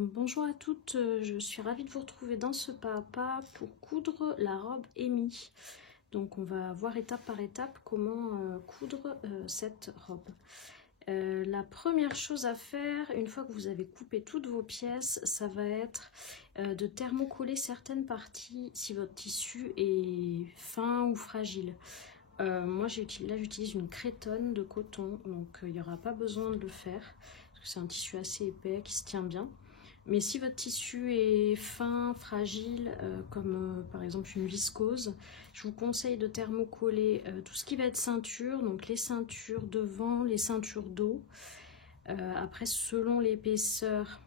Bonjour à toutes, je suis ravie de vous retrouver dans ce pas à pas pour coudre la robe Amy. Donc on va voir étape par étape comment coudre cette robe. La première chose à faire, une fois que vous avez coupé toutes vos pièces, ça va être de thermocoller certaines parties si votre tissu est fin ou fragile. Moi j'utilise une cretonne de coton, donc il n'y aura pas besoin de le faire, parce que c'est un tissu assez épais qui se tient bien. Mais si votre tissu est fin, fragile, comme par exemple une viscose, je vous conseille de thermocoller tout ce qui va être ceinture, donc les ceintures devant, les ceintures dos. Après, selon l'épaisseur,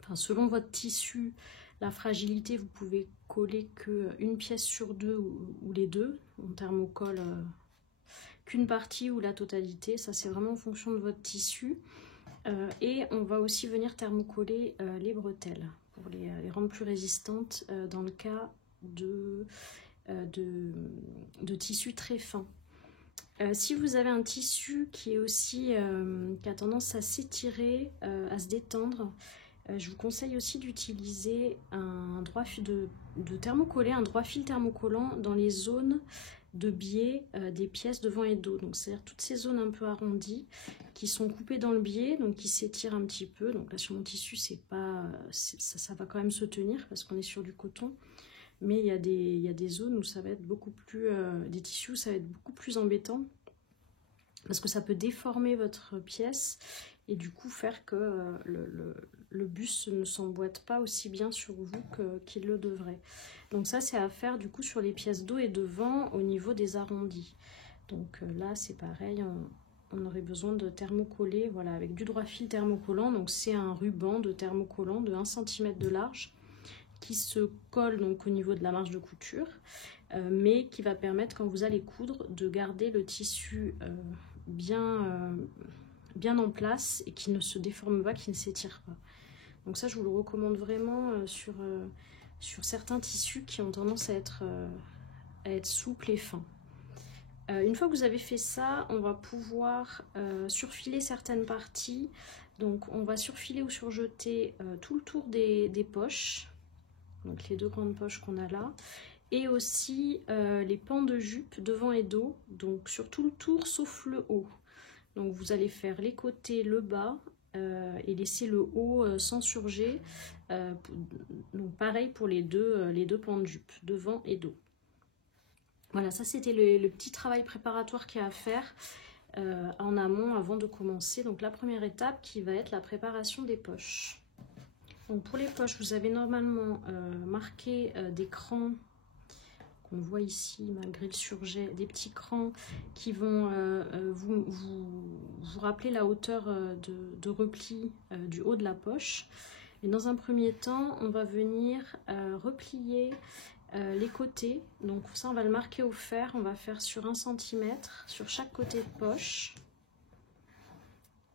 enfin selon votre tissu, la fragilité, vous pouvez coller qu'une pièce sur deux ou les deux. On thermocolle qu'une partie ou la totalité, ça c'est vraiment en fonction de votre tissu. Et on va aussi venir thermocoller les bretelles pour les rendre plus résistantes dans le cas de tissu très fin. Si vous avez un tissu qui est aussi qui a tendance à s'étirer, à se détendre, je vous conseille aussi d'utiliser de thermocoller un droit fil thermocollant dans les zones de biais des pièces devant et dos. Donc c'est-à-dire toutes ces zones un peu arrondies qui sont coupées dans le biais, donc qui s'étirent un petit peu. Donc là sur mon tissu, ça va quand même se tenir parce qu'on est sur du coton. Mais il y a des zones où ça va être beaucoup plus, des tissus où ça va être beaucoup plus embêtant parce que ça peut déformer votre pièce et du coup faire que le bus ne s'emboîte pas aussi bien sur vous qu'il le devrait. Donc ça c'est à faire du coup sur les pièces dos et devant au niveau des arrondis. Donc là c'est pareil, on aurait besoin de thermocoller, voilà, avec du droit fil thermocollant. Donc c'est un ruban de thermocollant de 1 cm de large qui se colle donc au niveau de la marge de couture, mais qui va permettre quand vous allez coudre de garder le tissu bien en place et qui ne se déforme pas, qui ne s'étire pas. Donc ça je vous le recommande vraiment sur certains tissus qui ont tendance à être souples et fins. Une fois que vous avez fait ça, on va pouvoir surfiler certaines parties. Donc on va surfiler ou surjeter tout le tour des poches, donc les deux grandes poches qu'on a là, et aussi les pans de jupe devant et dos, donc sur tout le tour sauf le haut. Donc vous allez faire les côtés, le bas et laisser le haut sans surjet. Donc pareil pour les deux pans de jupe, devant et dos. Voilà, ça c'était le petit travail préparatoire qu'il y a à faire en amont avant de commencer. Donc la première étape qui va être la préparation des poches. Donc pour les poches, vous avez normalement marqué des crans qu'on voit ici malgré le surjet, des petits crans qui vont vous rappeler la hauteur de repli du haut de la poche. Et dans un premier temps, on va venir replier les côtés. Donc ça, on va le marquer au fer, on va faire sur 1 cm sur chaque côté de poche.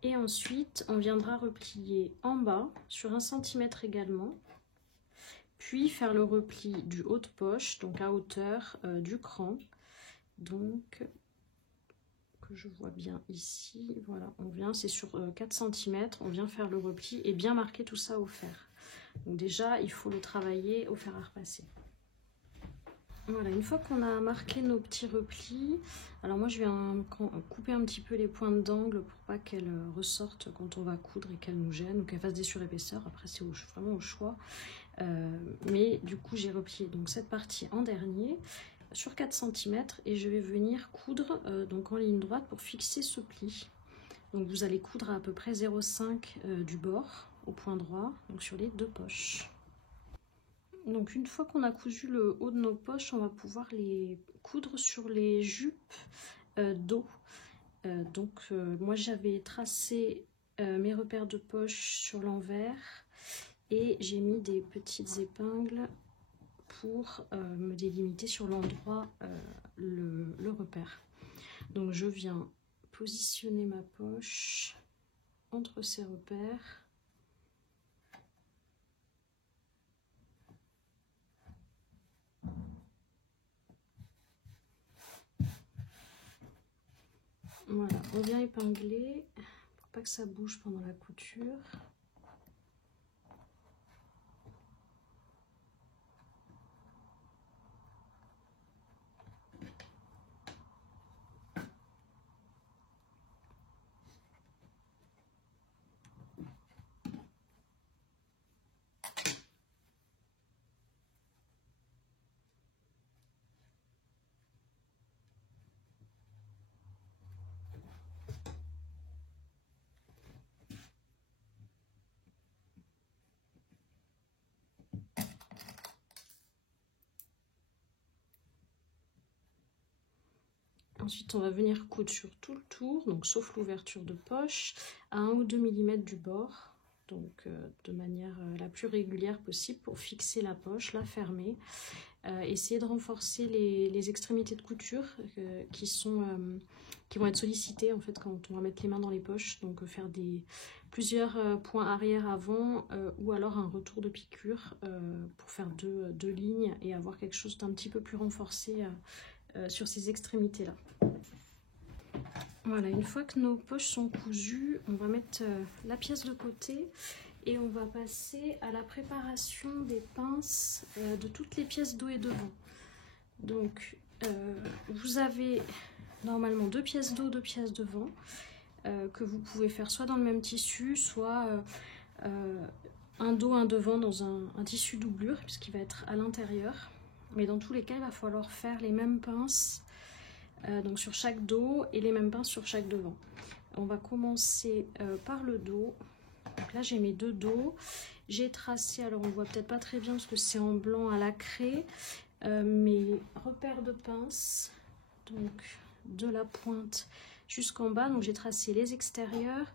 Et ensuite, on viendra replier en bas sur 1 cm également. Puis faire le repli du haut de poche, donc à hauteur du cran. Donc, que je vois bien ici, voilà, on vient, c'est sur 4 cm, on vient faire le repli et bien marquer tout ça au fer. Donc déjà, il faut le travailler au fer à repasser. Voilà, une fois qu'on a marqué nos petits replis, alors moi je vais couper un petit peu les pointes d'angle pour pas qu'elles ressortent quand on va coudre et qu'elles nous gênent ou qu'elles fassent des surépaisseurs. Après c'est vraiment au choix. Mais du coup j'ai replié donc cette partie en dernier sur 4 cm et je vais venir coudre donc en ligne droite pour fixer ce pli. Donc vous allez coudre à peu près 0,5 du bord au point droit, donc sur les deux poches. Donc une fois qu'on a cousu le haut de nos poches, on va pouvoir les coudre sur les jupes dos. Moi j'avais tracé mes repères de poche sur l'envers et j'ai mis des petites épingles pour me délimiter sur l'endroit le repère. Donc je viens positionner ma poche entre ces repères. Voilà, on vient épingler pour pas que ça bouge pendant la couture. Ensuite, on va venir coudre sur tout le tour, donc sauf l'ouverture de poche, à 1 ou 2 mm du bord, donc de manière la plus régulière possible pour fixer la poche, la fermer. Essayez de renforcer les extrémités de couture qui vont être sollicitées en fait quand on va mettre les mains dans les poches, donc faire plusieurs points arrière-avant ou alors un retour de piqûre pour faire deux lignes et avoir quelque chose d'un petit peu plus renforcé sur ces extrémités là. Voilà, une fois que nos poches sont cousues, on va mettre la pièce de côté et on va passer à la préparation des pinces de toutes les pièces dos et devant. Donc vous avez normalement 2 pièces dos, 2 pièces devant que vous pouvez faire soit dans le même tissu, soit un dos, un devant dans un tissu doublure puisqu'il va être à l'intérieur. Mais dans tous les cas, il va falloir faire les mêmes pinces donc sur chaque dos et les mêmes pinces sur chaque devant. On va commencer par le dos. Donc là, j'ai mes 2 dos. J'ai tracé, alors on voit peut-être pas très bien parce que c'est en blanc à la craie, mes repères de pinces, donc de la pointe jusqu'en bas. Donc j'ai tracé les extérieurs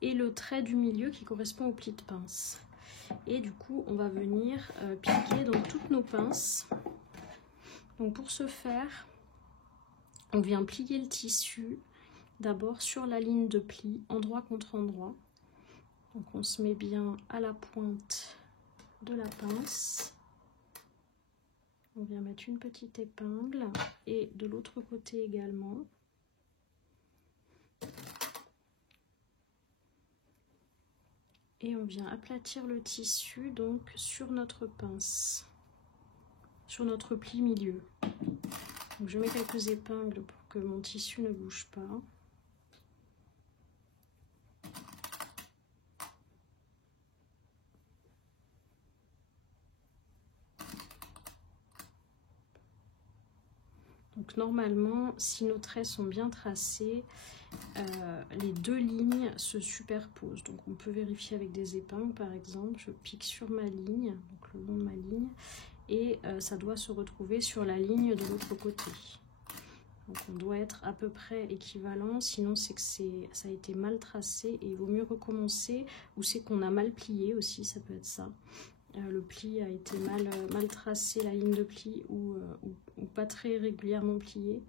et le trait du milieu qui correspond au pli de pince. Et du coup, on va venir piquer donc toutes nos pinces. Donc pour ce faire, on vient plier le tissu d'abord sur la ligne de pli, endroit contre endroit. Donc on se met bien à la pointe de la pince. On vient mettre une petite épingle et de l'autre côté également. Et on vient aplatir le tissu donc sur notre pince, sur notre pli milieu. Donc je mets quelques épingles pour que mon tissu ne bouge pas. Donc normalement, si nos traits sont bien tracés, les 2 lignes se superposent. Donc on peut vérifier avec des épingles par exemple. Je pique sur ma ligne, donc le long de ma ligne, et ça doit se retrouver sur la ligne de l'autre côté. Donc on doit être à peu près équivalent, sinon c'est que ça a été mal tracé et il vaut mieux recommencer, ou c'est qu'on a mal plié aussi, ça peut être ça. Le pli a été mal tracé, la ligne de pli, ou pas très régulièrement plié.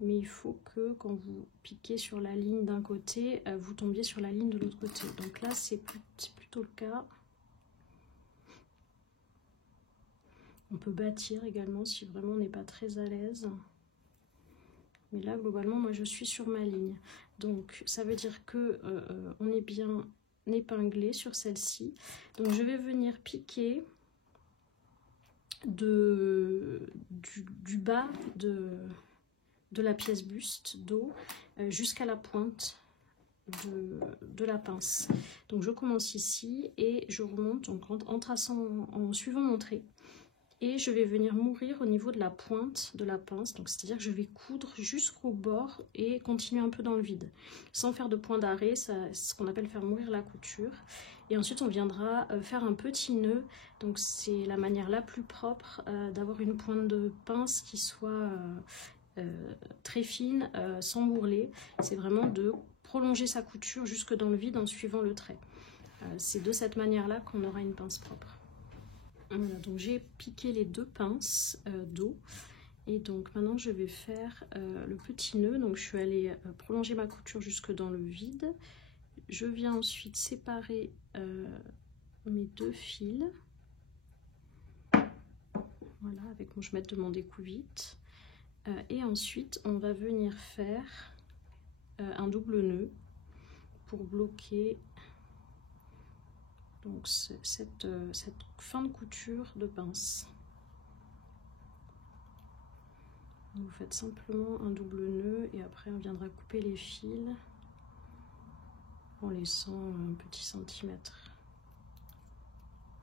Mais il faut que quand vous piquez sur la ligne d'un côté, vous tombiez sur la ligne de l'autre côté. Donc là, c'est plutôt le cas. On peut bâtir également si vraiment on n'est pas très à l'aise. Mais là, globalement, moi, je suis sur ma ligne. Donc, ça veut dire que on est bien épinglé sur celle-ci. Donc, je vais venir piquer du bas de la pièce buste dos jusqu'à la pointe de la pince. Donc, je commence ici et je remonte donc, en traçant, en suivant mon trait. Et je vais venir mourir au niveau de la pointe de la pince, donc c'est-à-dire que je vais coudre jusqu'au bord et continuer un peu dans le vide, sans faire de point d'arrêt, c'est ce qu'on appelle faire mourir la couture. Et ensuite on viendra faire un petit nœud, donc c'est la manière la plus propre d'avoir une pointe de pince qui soit très fine, sans bourreler. C'est vraiment de prolonger sa couture jusque dans le vide en suivant le trait. C'est de cette manière-là qu'on aura une pince propre. Voilà, donc j'ai piqué les 2 pinces d'eau et donc maintenant je vais faire le petit nœud. Donc je suis allée prolonger ma couture jusque dans le vide. Je viens ensuite séparer mes 2 fils. Voilà, avec mon chemin de mon découvite. Et ensuite on va venir faire un double nœud pour bloquer donc cette fin de couture de pince. Vous faites simplement un double nœud et après on viendra couper les fils en laissant un petit centimètre.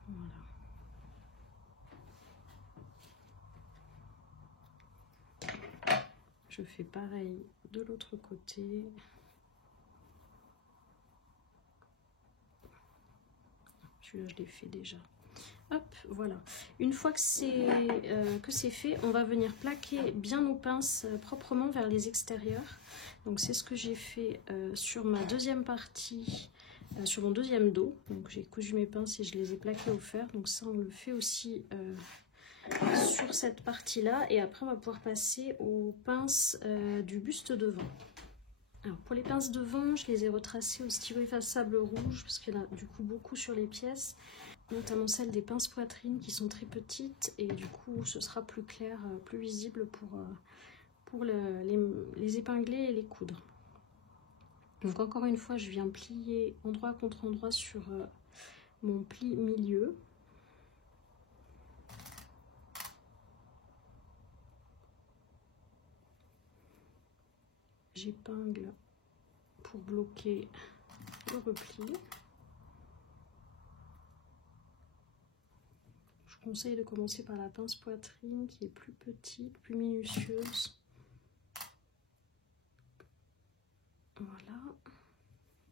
Voilà. Je fais pareil de l'autre côté. Celui-là, je l'ai fait déjà. Hop, voilà. Une fois que c'est fait, on va venir plaquer bien nos pinces proprement vers les extérieurs. Donc c'est ce que j'ai fait sur ma deuxième partie, sur mon deuxième dos. Donc j'ai cousu mes pinces et je les ai plaquées au fer. Donc ça on le fait aussi sur cette partie-là. Et après on va pouvoir passer aux pinces du buste devant. Alors pour les pinces devant, je les ai retracées au stylo effaçable rouge parce qu'il y en a du coup beaucoup sur les pièces, notamment celle des pinces poitrine qui sont très petites et du coup ce sera plus clair, plus visible pour les épingler et les coudre. Donc encore une fois, je viens plier endroit contre endroit sur mon pli milieu. J'épingle pour bloquer le repli. Je conseille de commencer par la pince poitrine qui est plus petite, plus minutieuse. Voilà.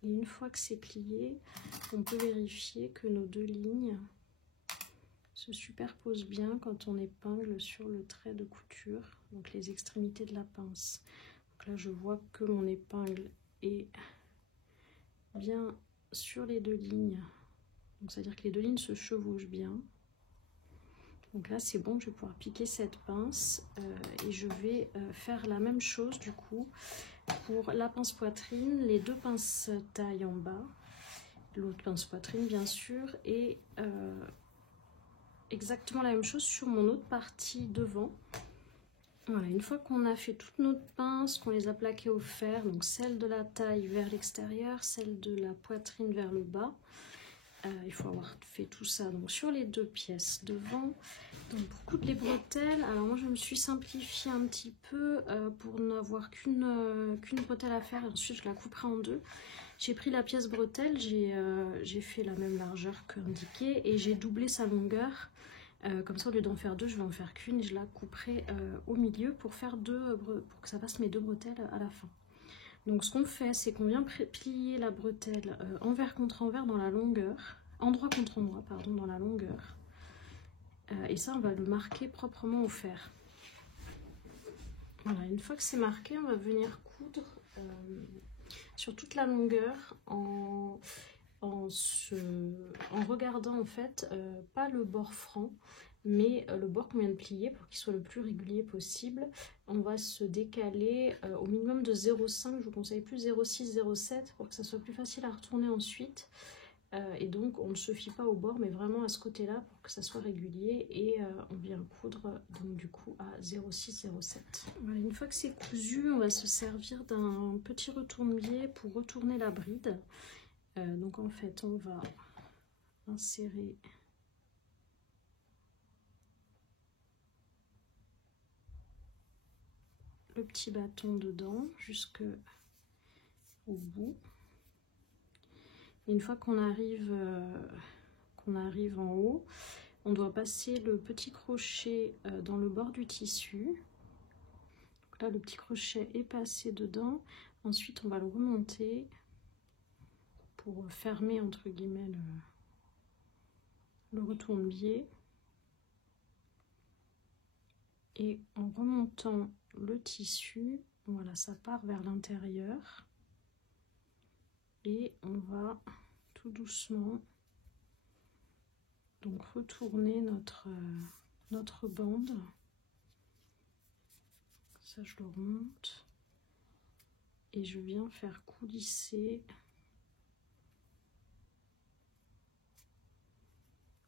Et une fois que c'est plié, on peut vérifier que nos deux lignes se superposent bien quand on épingle sur le trait de couture, donc les extrémités de la pince. Donc là, je vois que mon épingle est bien sur les deux lignes. Donc c'est-à-dire que les deux lignes se chevauchent bien. Donc là, c'est bon, je vais pouvoir piquer cette pince et je vais faire la même chose du coup pour la pince poitrine, les deux pinces taille en bas, l'autre pince poitrine bien sûr, et exactement la même chose sur mon autre partie devant. Voilà, une fois qu'on a fait toutes nos pinces, qu'on les a plaquées au fer, donc celle de la taille vers l'extérieur, celle de la poitrine vers le bas, il faut avoir fait tout ça donc sur les deux pièces devant. Donc pour coudre les bretelles, alors moi je me suis simplifiée un petit peu pour n'avoir qu'une bretelle à faire, et ensuite je la couperai en deux. J'ai pris la pièce bretelle, j'ai fait la même largeur qu'indiqué et j'ai doublé sa longueur. Comme ça, au lieu d'en faire deux, je vais en faire qu'une et je la couperai au milieu pour faire pour que ça fasse mes deux bretelles à la fin. Donc ce qu'on fait, c'est qu'on vient plier la bretelle envers contre envers dans la longueur, endroit contre endroit, pardon, dans la longueur. Et ça, on va le marquer proprement au fer. Voilà, une fois que c'est marqué, on va venir coudre sur toute la longueur en regardant en fait pas le bord franc, mais le bord qu'on vient de plier pour qu'il soit le plus régulier possible. On va se décaler au minimum de 0,5, je vous conseille plus 0,6, 0,7 pour que ça soit plus facile à retourner ensuite. Et donc on ne se fie pas au bord mais vraiment à ce côté là pour que ça soit régulier et on vient coudre donc du coup à 0,6 0,7. Voilà, une fois que c'est cousu, on va se servir d'un petit retourne-biais pour retourner la bride. Donc en fait on va insérer le petit bâton dedans jusque au bout. Et une fois qu'on arrive en haut, on doit passer le petit crochet dans le bord du tissu. Donc là, le petit crochet est passé dedans. Ensuite, on va le remonter pour fermer, entre guillemets, le retourne-biais. Et en remontant le tissu, voilà, ça part vers l'intérieur. Et on va tout doucement donc retourner notre bande. Ça je le remonte et je viens faire coulisser.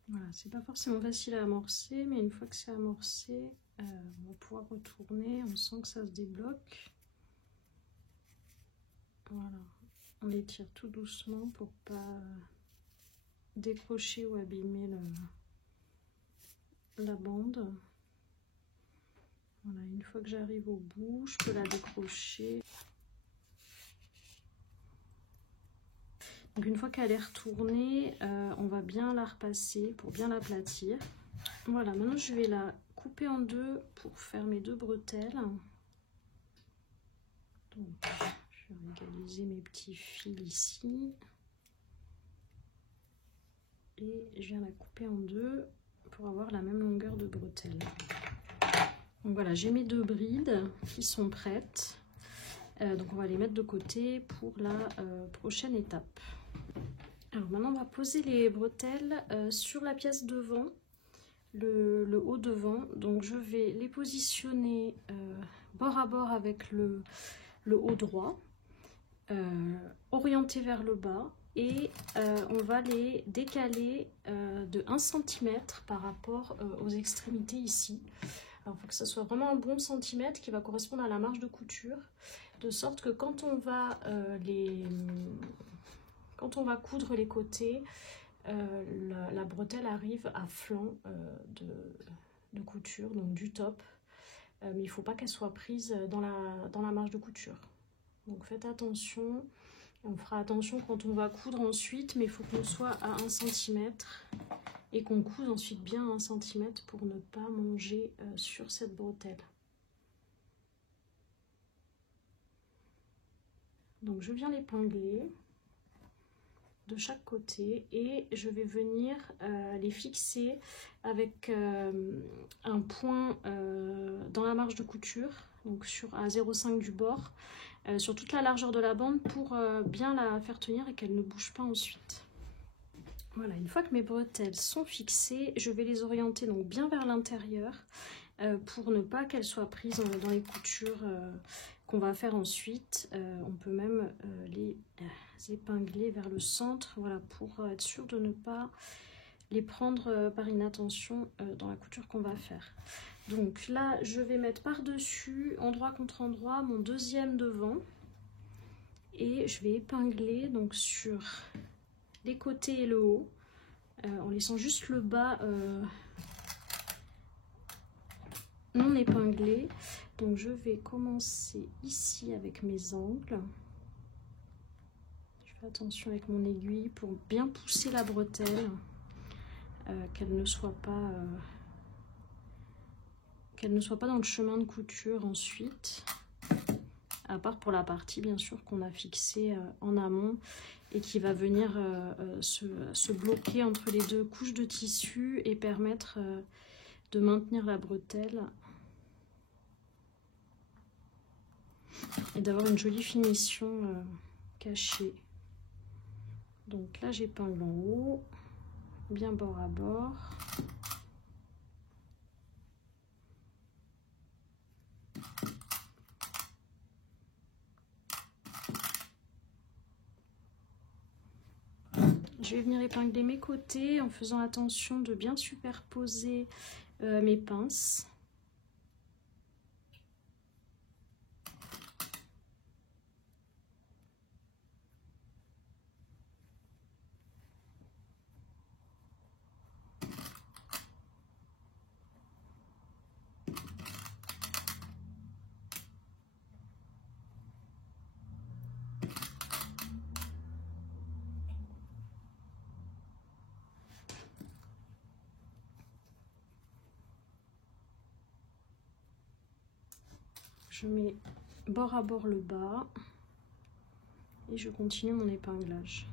Voilà, c'est pas forcément facile à amorcer, mais une fois que c'est amorcé, on va pouvoir retourner. On sent que ça se débloque. Voilà, on les tire tout doucement pour pas décrocher ou abîmer la bande. Voilà, une fois que j'arrive au bout, je peux la décrocher. Donc une fois qu'elle est retournée, on va bien la repasser pour bien l'aplatir. Voilà, maintenant je vais la couper en deux pour faire mes deux bretelles. Donc je vais égaliser mes petits fils ici. Et je viens la couper en deux. pour avoir la même longueur de bretelle. Donc voilà, j'ai mes 2 brides qui sont prêtes. Donc on va les mettre de côté pour la prochaine étape. Alors maintenant on va poser les bretelles sur la pièce devant, le haut devant. Donc je vais les positionner bord à bord avec le haut droit, orienté vers le bas, et on va les décaler de 1 cm par rapport aux extrémités ici. Alors il faut que ça soit vraiment un bon centimètre qui va correspondre à la marge de couture, de sorte que quand on va coudre les côtés, la bretelle arrive à flanc de couture, donc du top, mais il ne faut pas qu'elle soit prise dans la marge de couture. Donc faites attention, on fera attention quand on va coudre ensuite, mais il faut qu'on soit à 1 cm et qu'on couse ensuite bien à 1 cm pour ne pas manger sur cette bretelle. Donc je viens l'épingler de chaque côté et je vais venir les fixer avec un point dans la marge de couture, donc à 0,5 du bord, sur toute la largeur de la bande pour bien la faire tenir et qu'elle ne bouge pas ensuite. Voilà, une fois que mes bretelles sont fixées, je vais les orienter donc bien vers l'intérieur pour ne pas qu'elles soient prises dans les coutures qu'on va faire ensuite. On peut même les épingler vers le centre, voilà, pour être sûr de ne pas les prendre par inattention dans la couture qu'on va faire. Donc là, je vais mettre par-dessus, endroit contre endroit, mon deuxième devant, et je vais épingler donc sur les côtés et le haut, en laissant juste le bas non épinglé. Donc je vais commencer ici avec mes angles. Je fais attention avec mon aiguille pour bien pousser la bretelle, qu'elle ne soit pas dans le chemin de couture ensuite, à part pour la partie bien sûr qu'on a fixée en amont et qui va venir se bloquer entre les 2 couches de tissu et permettre de maintenir la bretelle et d'avoir une jolie finition cachée. Donc là j'épingle en haut, bien bord à bord. Je vais venir épingler mes côtés en faisant attention de bien superposer mes pinces. Je mets bord à bord le bas et je continue mon épinglage.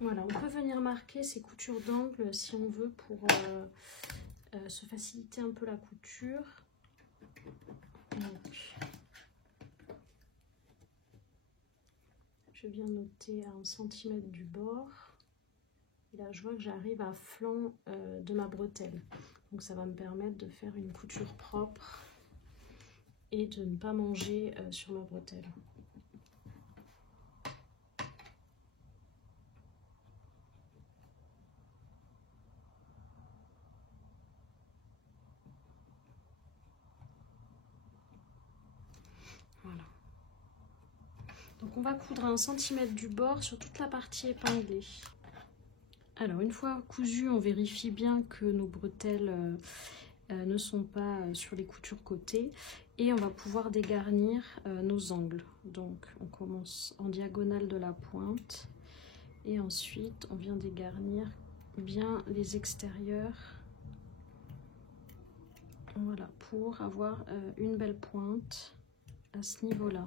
Voilà, on peut venir marquer ces coutures d'angle si on veut pour se faciliter un peu la couture. Donc, je viens noter à 1 cm du bord. Et là, je vois que j'arrive à flanc de ma bretelle. Donc, ça va me permettre de faire une couture propre et de ne pas manger sur ma bretelle. Voilà. Donc on va coudre à 1 cm du bord sur toute la partie épinglée. Alors une fois cousu, on vérifie bien que nos bretelles ne sont pas sur les coutures côté. Et on va pouvoir dégarnir nos angles. Donc on commence en diagonale de la pointe et ensuite on vient dégarnir bien les extérieurs. Voilà, pour avoir une belle pointe à ce niveau-là.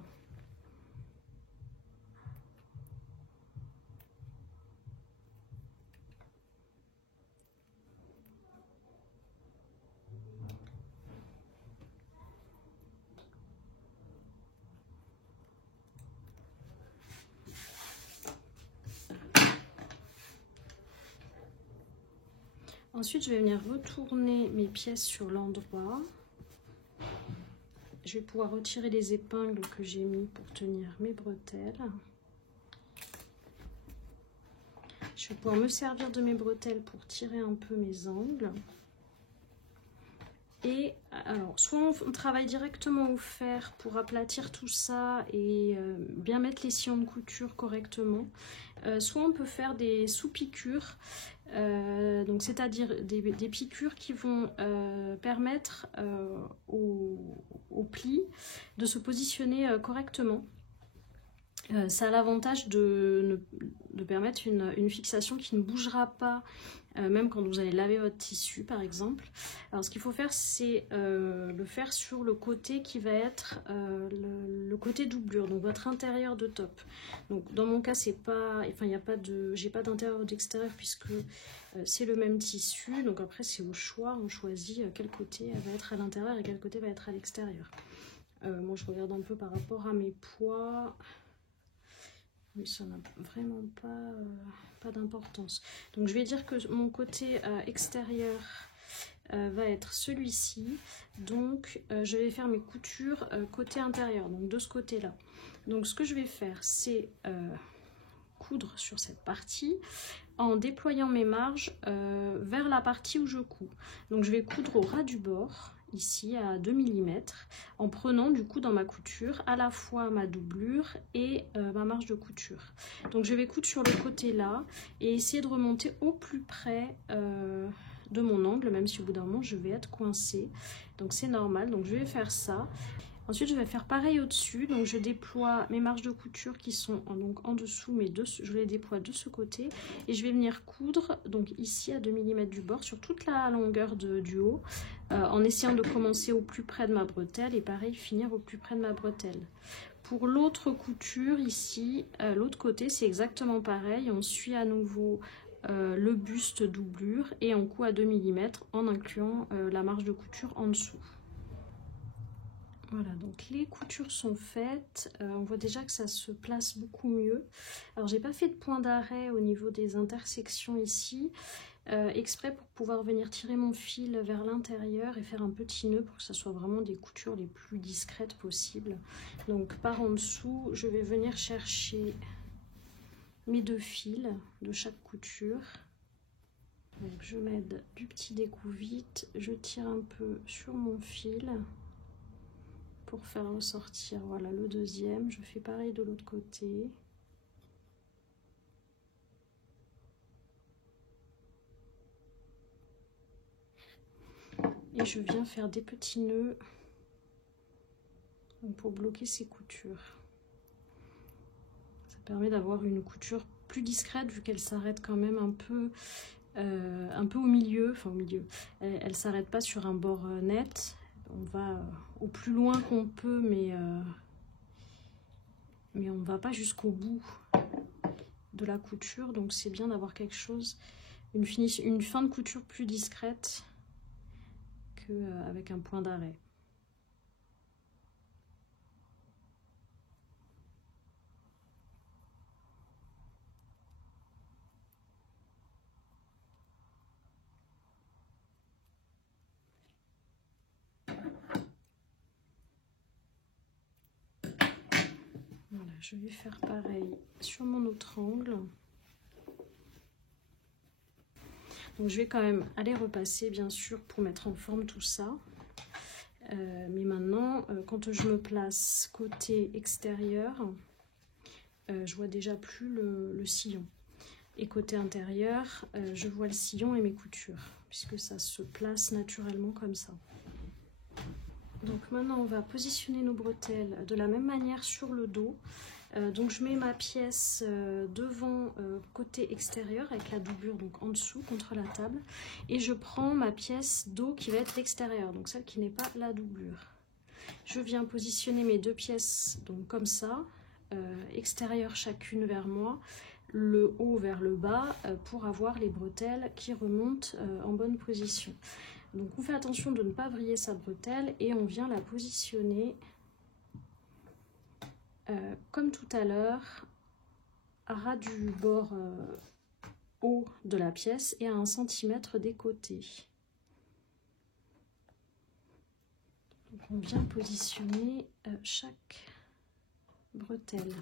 Ensuite, je vais venir retourner mes pièces sur l'endroit. Je vais pouvoir retirer les épingles que j'ai mis pour tenir mes bretelles. Je vais pouvoir me servir de mes bretelles pour tirer un peu mes angles. Et alors, soit on travaille directement au fer pour aplatir tout ça et bien mettre les sillons de couture correctement. Soit on peut faire des sous-piqûres, donc c'est-à-dire des piqûres qui vont permettre au pli de se positionner correctement. Ça a l'avantage de permettre une fixation qui ne bougera pas, même quand vous allez laver votre tissu par exemple. Alors ce qu'il faut faire, c'est le faire sur le côté qui va être le côté doublure, donc votre intérieur de top. Donc dans mon cas, c'est pas, enfin il n'y a pas de, j'ai pas d'intérieur ou d'extérieur puisque c'est le même tissu. Donc après c'est au choix, on choisit quel côté va être à l'intérieur et quel côté va être à l'extérieur. Moi je regarde un peu par rapport à mes poids. Mais ça n'a vraiment pas d'importance. Donc je vais dire que mon côté extérieur va être celui-ci. Donc je vais faire mes coutures côté intérieur, donc de ce côté-là. Donc ce que je vais faire, c'est coudre sur cette partie en déployant mes marges vers la partie où je couds. Donc je vais coudre au ras du bord, ici à 2 mm, en prenant du coup dans ma couture à la fois ma doublure et ma marge de couture. Donc je vais coudre sur le côté là et essayer de remonter au plus près de mon angle, même si au bout d'un moment je vais être coincée. Donc c'est normal, donc je vais faire ça. Ensuite, je vais faire pareil au-dessus. Donc, je déploie mes marges de couture qui sont donc en dessous, mais je les déploie de ce côté. Et je vais venir coudre, donc ici à 2 mm du bord, sur toute la longueur du haut, en essayant de commencer au plus près de ma bretelle et pareil, finir au plus près de ma bretelle. Pour l'autre couture, ici, l'autre côté, c'est exactement pareil. On suit à nouveau le buste doublure et on coud à 2 mm en incluant la marge de couture en dessous. Voilà, donc les coutures sont faites, on voit déjà que ça se place beaucoup mieux. Alors j'ai pas fait de point d'arrêt au niveau des intersections ici, exprès pour pouvoir venir tirer mon fil vers l'intérieur et faire un petit nœud pour que ça soit vraiment des coutures les plus discrètes possibles. Donc par en dessous, je vais venir chercher mes 2 fils de chaque couture. Donc je m'aide du petit découvite, je tire un peu sur mon fil pour faire ressortir, voilà, le deuxième. Je fais pareil de l'autre côté. Et je viens faire des petits nœuds pour bloquer ces coutures. Ça permet d'avoir une couture plus discrète vu qu'elle s'arrête quand même un peu au milieu. Enfin au milieu. Elle s'arrête pas sur un bord net. On va au plus loin qu'on peut, mais on ne va pas jusqu'au bout de la couture. Donc c'est bien d'avoir quelque chose, une fin de couture plus discrète qu'avec un point d'arrêt. Voilà, je vais faire pareil sur mon autre angle. Donc je vais quand même aller repasser bien sûr pour mettre en forme tout ça. Mais maintenant, quand je me place côté extérieur, je vois déjà plus le sillon. Et côté intérieur, je vois le sillon et mes coutures, puisque ça se place naturellement comme ça. Donc maintenant, on va positionner nos bretelles de la même manière sur le dos. Donc je mets ma pièce devant côté extérieur avec la doublure donc en dessous contre la table. Et je prends ma pièce dos qui va être l'extérieur, donc celle qui n'est pas la doublure. Je viens positionner mes deux pièces donc comme ça, extérieure chacune vers moi, le haut vers le bas pour avoir les bretelles qui remontent en bonne position. Donc on fait attention de ne pas vriller sa bretelle et on vient la positionner comme tout à l'heure, à ras du bord haut de la pièce et à 1 cm des côtés. Donc on vient positionner chaque bretelle.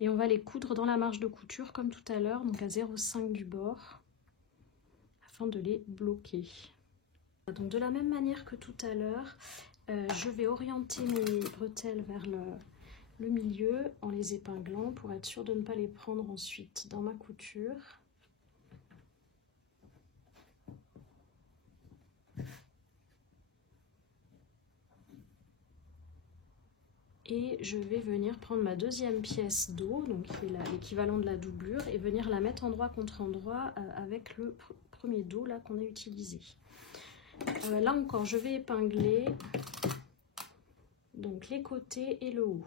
Et on va les coudre dans la marge de couture comme tout à l'heure, donc à 0,5 du bord, afin de les bloquer. Donc de la même manière que tout à l'heure, je vais orienter mes bretelles vers le milieu en les épinglant pour être sûr de ne pas les prendre ensuite dans ma couture. Et je vais venir prendre ma deuxième pièce d'eau, donc qui est l'équivalent de la doublure, et venir la mettre endroit contre endroit avec le premier dos là qu'on a utilisé. Là encore, je vais épingler donc les côtés et le haut.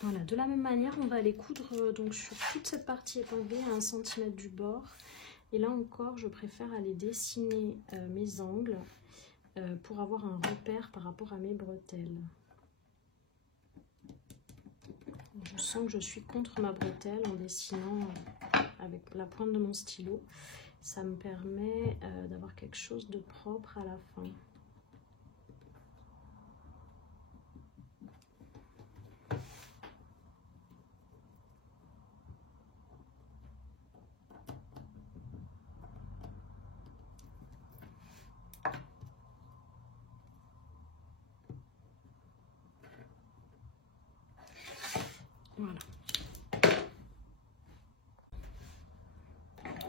Voilà, de la même manière, on va les coudre donc sur toute cette partie épinglée à 1 cm du bord. Et là encore, je préfère aller dessiner mes angles pour avoir un repère par rapport à mes bretelles. Je sens que je suis contre ma bretelle en dessinant avec la pointe de mon stylo. Ça me permet d'avoir quelque chose de propre à la fin. Voilà.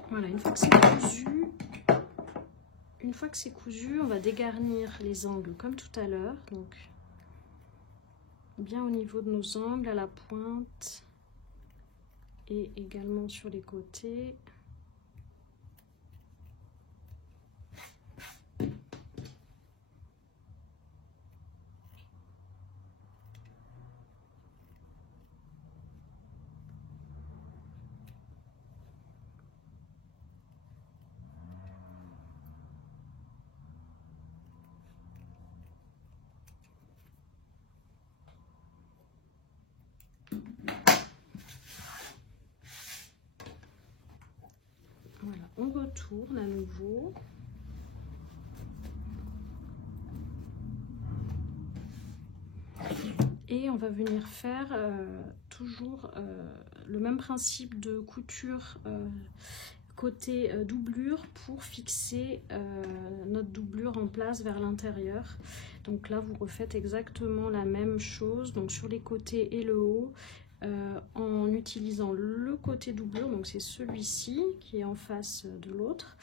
Voilà, une fois que c'est cousu, on va dégarnir les angles comme tout à l'heure. Donc, bien au niveau de nos angles, à la pointe et également sur les côtés. Voilà, on retourne à nouveau. Et on va venir faire toujours le même principe de couture côté doublure pour fixer notre doublure en place vers l'intérieur. Donc là, vous refaites exactement la même chose, donc sur les côtés et le haut, en utilisant le côté doublure, donc c'est celui-ci qui est en face de l'autre,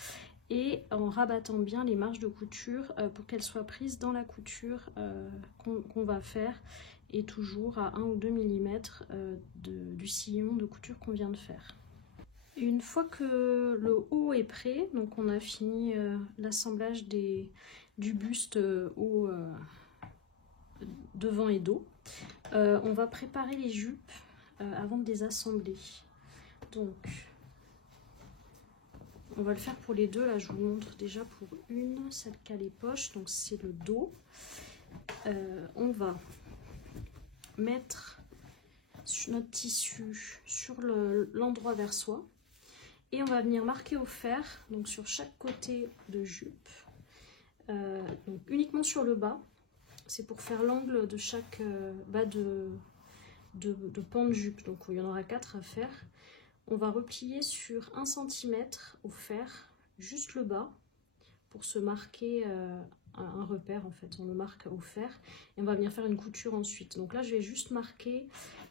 et en rabattant bien les marges de couture pour qu'elles soient prises dans la couture qu'on va faire, et toujours à 1 ou 2 mm du sillon de couture qu'on vient de faire. Et une fois que le haut est prêt, donc on a fini l'assemblage du buste haut devant et dos, on va préparer les jupes avant de les assembler. Donc on va le faire pour les deux, là je vous montre déjà pour une, celle qui a les poches, donc c'est le dos. On va mettre notre tissu sur l'endroit vers soi Et on va venir marquer au fer, donc sur chaque côté de jupe, donc uniquement sur le bas. C'est pour faire l'angle de chaque bas de pan de jupe, donc il y en aura 4 à faire. On va replier sur 1 cm au fer, juste le bas, pour se marquer un repère en fait. On le marque au fer et on va venir faire une couture ensuite. Donc là je vais juste marquer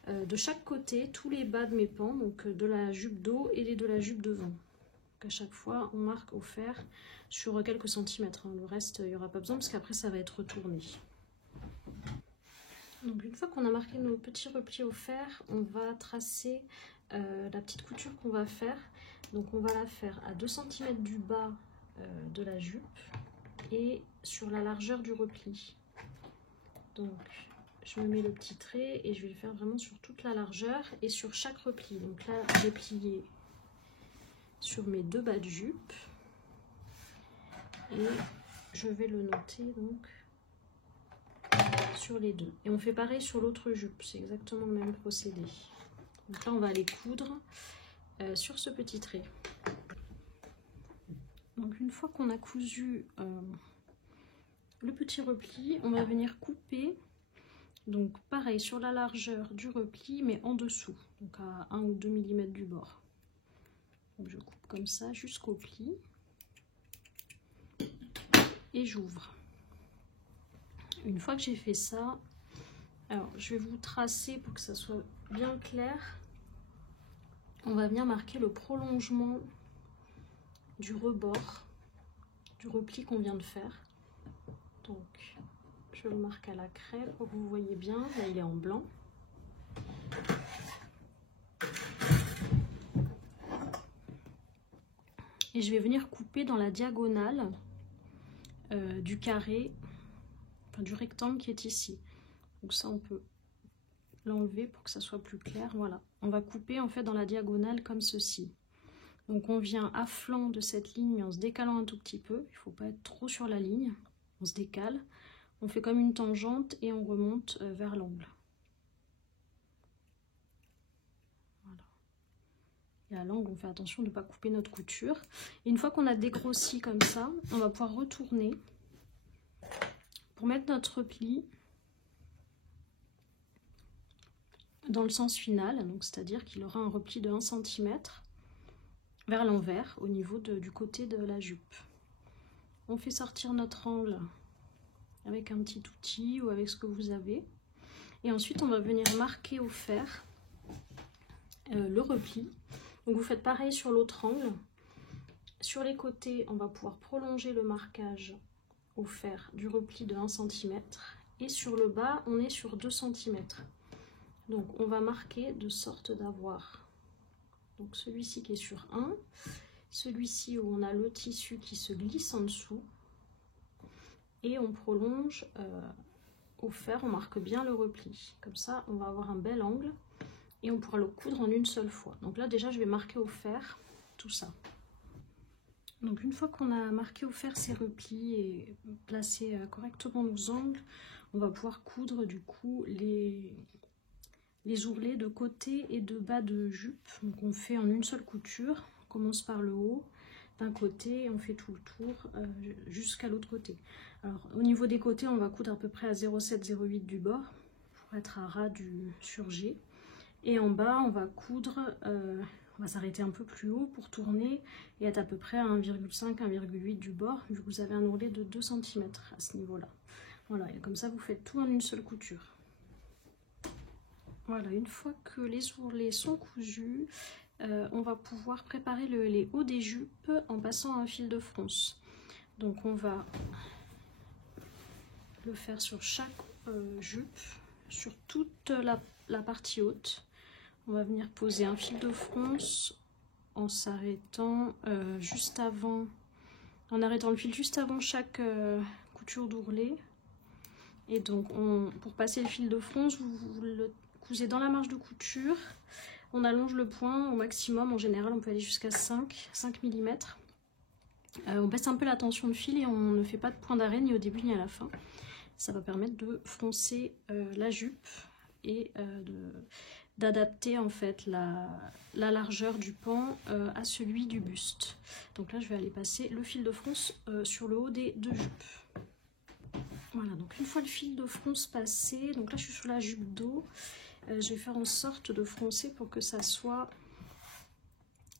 de chaque côté tous les bas de mes pans, donc de la jupe d'eau et de la jupe devant. Donc à chaque fois on marque au fer sur quelques centimètres, hein. Le reste il n'y aura pas besoin parce qu'après ça va être retourné. Donc une fois qu'on a marqué nos petits replis au fer, on va tracer la petite couture qu'on va faire. Donc on va la faire à 2 cm du bas de la jupe et sur la largeur du repli. Donc je me mets le petit trait et je vais le faire vraiment sur toute la largeur et sur chaque repli. Donc là j'ai plié sur mes 2 bas de jupe et je vais le noter donc sur les 2. Et on fait pareil sur l'autre jupe, c'est exactement le même procédé. Donc là on va aller coudre sur ce petit trait. Donc une fois qu'on a cousu le petit repli, on va venir couper, donc pareil sur la largeur du repli mais en dessous, donc à 1 ou 2 mm du bord. Donc je coupe comme ça jusqu'au pli et j'ouvre. Une fois que j'ai fait ça, alors je vais vous tracer pour que ça soit bien clair. On va venir marquer le prolongement du rebord du repli qu'on vient de faire. Donc je le marque à la craie pour que vous voyez bien. Là il est en blanc. Et je vais venir couper dans la diagonale du carré, enfin du rectangle qui est ici. Donc ça on peut l'enlever pour que ça soit plus clair. Voilà, on va couper en fait dans la diagonale comme ceci. Donc on vient à flanc de cette ligne mais en se décalant un tout petit peu. Il ne faut pas être trop sur la ligne. On se décale, on fait comme une tangente et on remonte vers l'angle. Voilà. Et à l'angle, on fait attention de ne pas couper notre couture. Et une fois qu'on a dégrossi comme ça, on va pouvoir retourner pour mettre notre repli dans le sens final, donc c'est-à-dire qu'il aura un repli de 1 cm vers l'envers au niveau du côté de la jupe. On fait sortir notre angle avec un petit outil ou avec ce que vous avez. Et ensuite, on va venir marquer au fer le repli. Donc vous faites pareil sur l'autre angle. Sur les côtés, on va pouvoir prolonger le marquage au fer du repli de 1 cm. Et sur le bas, on est sur 2 cm. Donc on va marquer de sorte d'avoir donc celui-ci qui est sur 1, celui-ci où on a le tissu qui se glisse en dessous, et on prolonge au fer, on marque bien le repli. Comme ça, on va avoir un bel angle et on pourra le coudre en une seule fois. Donc là déjà, je vais marquer au fer tout ça. Donc une fois qu'on a marqué au fer ces replis et placé correctement nos angles, on va pouvoir coudre du coup les ourlets de côté et de bas de jupe. Donc on fait en une seule couture, on commence par le haut d'un côté et on fait tout le tour jusqu'à l'autre côté. Alors au niveau des côtés, on va coudre à peu près à 0,7-0,8 du bord pour être à ras du surjet. Et en bas, on va coudre, on va s'arrêter un peu plus haut pour tourner et être à peu près à 1,5-1,8 du bord, vu que vous avez un ourlet de 2 cm à ce niveau-là. Voilà, et comme ça, vous faites tout en une seule couture. Voilà, une fois que les ourlets sont cousus, on va pouvoir préparer les hauts des jupes en passant un fil de fronce. Donc on va le faire sur chaque jupe, sur toute la partie haute. On va venir poser un fil de fronce en s'arrêtant juste avant, en arrêtant le fil juste avant chaque couture d'ourlet. Et donc pour passer le fil de fronce, vous le cousez dans la marge de couture, on allonge le point au maximum, en général on peut aller jusqu'à 5 mm. On baisse un peu la tension de fil et on ne fait pas de point d'arrêt ni au début ni à la fin. Ça va permettre de froncer la jupe et d'adapter en fait la largeur du pan à celui du buste. Donc là je vais aller passer le fil de fronce sur le haut des deux jupes. Voilà, donc une fois le fil de fronce passé, donc là je suis sur la jupe dos, je vais faire en sorte de froncer pour que ça soit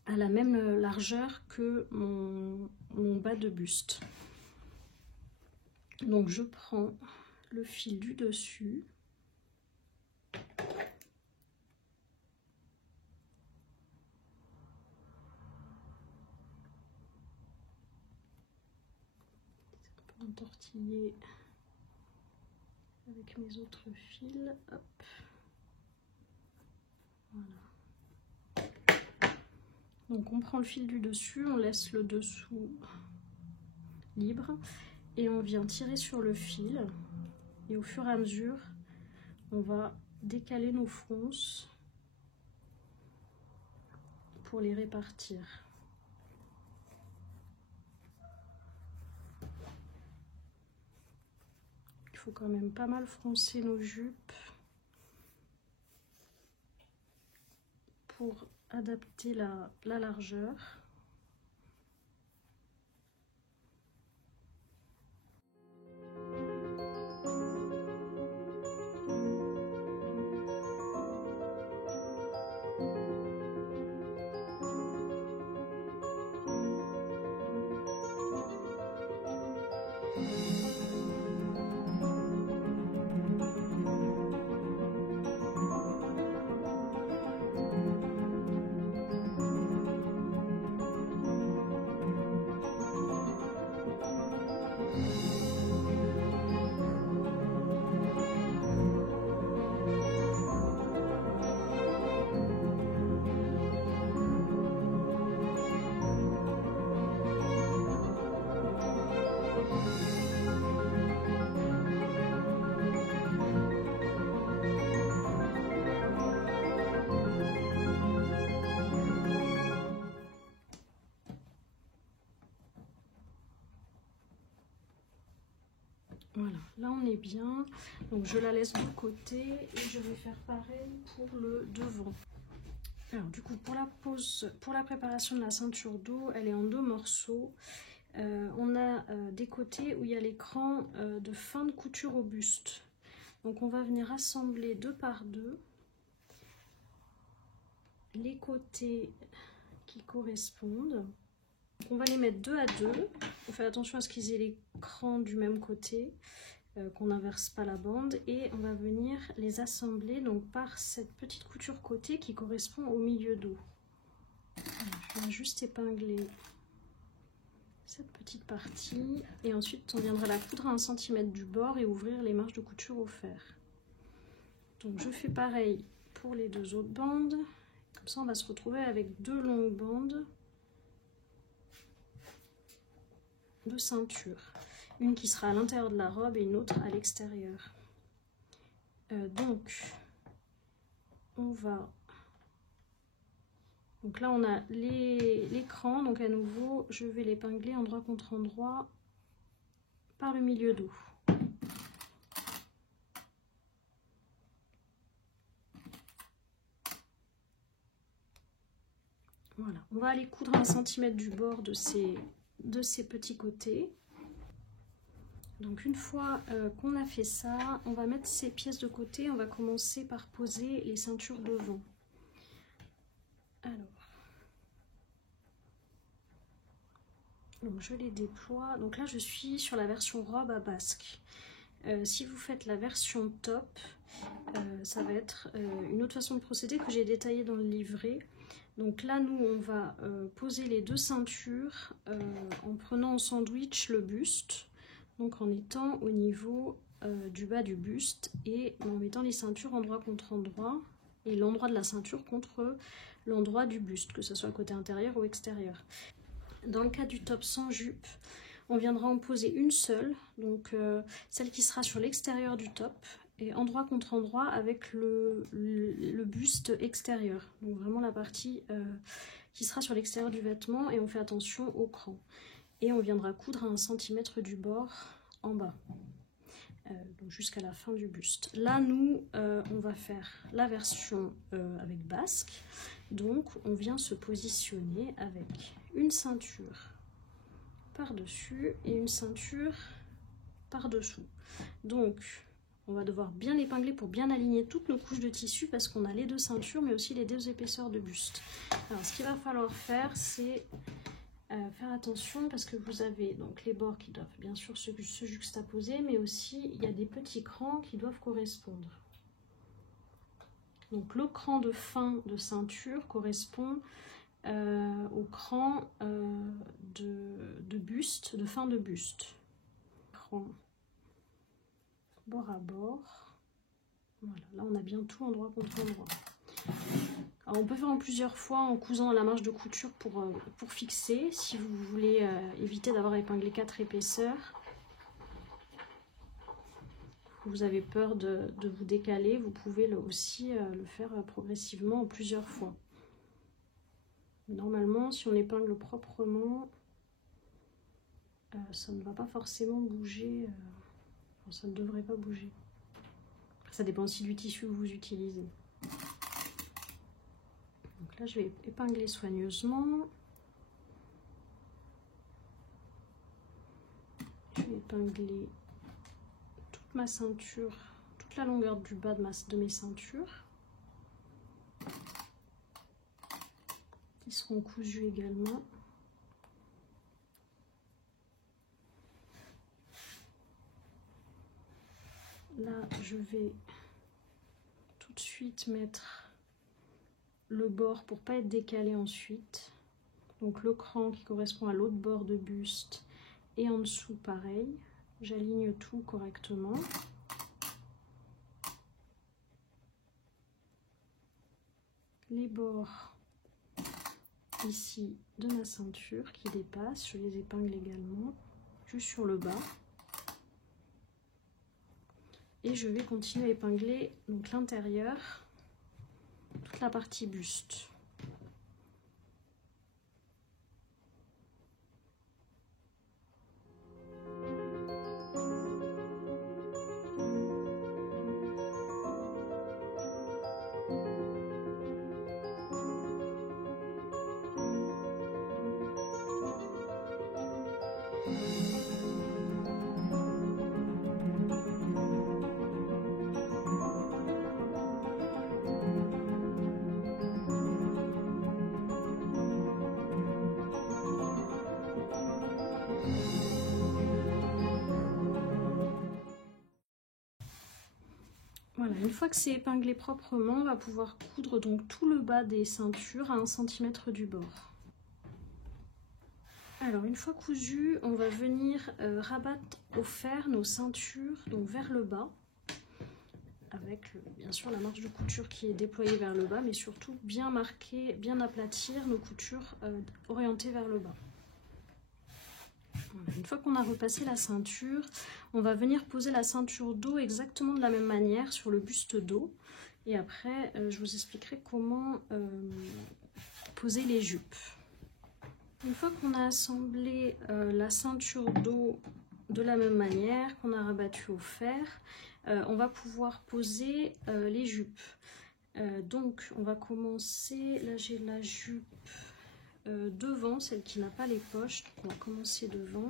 à la même largeur que mon bas de buste. Donc je prends le fil du dessus. Entortiller avec mes autres fils. Hop. Voilà. Donc on prend le fil du dessus, on laisse le dessous libre et on vient tirer sur le fil et au fur et à mesure on va décaler nos fronces pour les répartir. Il faut quand même pas mal froncer nos jupes pour adapter la largeur. Voilà, là on est bien, donc je la laisse de côté et je vais faire pareil pour le devant. Alors du coup pour la préparation de la ceinture dos, elle est en 2 morceaux. On a des côtés où il y a l'écran de fin de couture au buste. Donc on va venir assembler 2 par 2 les côtés qui correspondent. On va les mettre 2 à 2. On fait attention à ce qu'ils aient l'écran du même côté, qu'on n'inverse pas la bande. Et on va venir les assembler donc par cette petite couture côté qui correspond au milieu dos. Je viens juste épingler cette petite partie. Et ensuite on viendra la coudre à 1 cm du bord et ouvrir les marges de couture au fer. Donc je fais pareil pour les 2 autres bandes. Comme ça on va se retrouver avec 2 longues bandes de ceinture, une qui sera à l'intérieur de la robe et une autre à l'extérieur. Donc là on a l'écran, donc à nouveau je vais l'épingler endroit contre endroit par le milieu dos. Voilà, on va aller coudre à 1 cm du bord de ces petits côtés. Donc une fois qu'on a fait ça, on va mettre ces pièces de côté. On va commencer par poser les ceintures devant. Alors, donc je les déploie. Donc là je suis sur la version robe à basque. Si vous faites la version top, ça va être une autre façon de procéder que j'ai détaillée dans le livret. Donc là, nous, on va poser les 2 ceintures en prenant en sandwich le buste, donc en étant au niveau du bas du buste et en mettant les ceintures endroit contre endroit et l'endroit de la ceinture contre l'endroit du buste, que ce soit côté intérieur ou extérieur. Dans le cas du top sans jupe, on viendra en poser une seule, donc celle qui sera sur l'extérieur du top, et endroit contre endroit avec le buste extérieur. Donc vraiment la partie qui sera sur l'extérieur du vêtement, et on fait attention au cran. Et on viendra coudre à 1 cm du bord en bas. jusqu'à la fin du buste. Là, nous, on va faire la version avec basque. Donc, on vient se positionner avec une ceinture par-dessus et une ceinture par-dessous. Donc, on va devoir bien épingler pour bien aligner toutes nos couches de tissu parce qu'on a les deux ceintures, mais aussi les deux épaisseurs de buste. Alors, ce qu'il va falloir faire, c'est faire attention parce que vous avez donc les bords qui doivent bien sûr se juxtaposer, mais aussi il y a des petits crans qui doivent correspondre. Donc le cran de fin de ceinture correspond au cran de buste, de fin de buste. Cran bord à bord. Voilà, là on a bien tout endroit contre endroit. Alors, on peut faire en plusieurs fois en cousant la marge de couture pour fixer, si vous voulez éviter d'avoir épinglé 4 épaisseurs. Vous avez peur de vous décaler, vous pouvez aussi le faire progressivement en plusieurs fois. Normalement, si on épingle proprement, ça ne va pas forcément bouger, ça ne devrait pas bouger. Ça dépend aussi du tissu que vous utilisez. Donc là, je vais épingler soigneusement. Je vais épingler toute ma ceinture, toute la longueur du bas de mes ceintures. Qui seront cousues également. Là, je vais tout de suite mettre le bord pour pas être décalé ensuite. Donc le cran qui correspond à l'autre bord de buste et en dessous pareil. J'aligne tout correctement. Les bords ici de ma ceinture qui dépassent, je les épingle également juste sur le bas. Et je vais continuer à épingler donc l'intérieur, toute la partie buste. Voilà, une fois que c'est épinglé proprement, on va pouvoir coudre donc tout le bas des ceintures à 1 cm du bord. Alors une fois cousu, on va venir rabattre au fer nos ceintures donc vers le bas, avec bien sûr la marge de couture qui est déployée vers le bas, mais surtout bien marquer, bien aplatir nos coutures orientées vers le bas. Une fois qu'on a repassé la ceinture, on va venir poser la ceinture dos exactement de la même manière sur le buste dos. Et après, je vous expliquerai comment poser les jupes. Une fois qu'on a assemblé la ceinture dos de la même manière, qu'on a rabattu au fer, on va pouvoir poser les jupes. Donc, on va commencer, là j'ai la jupe devant, celle qui n'a pas les poches, donc on va commencer devant.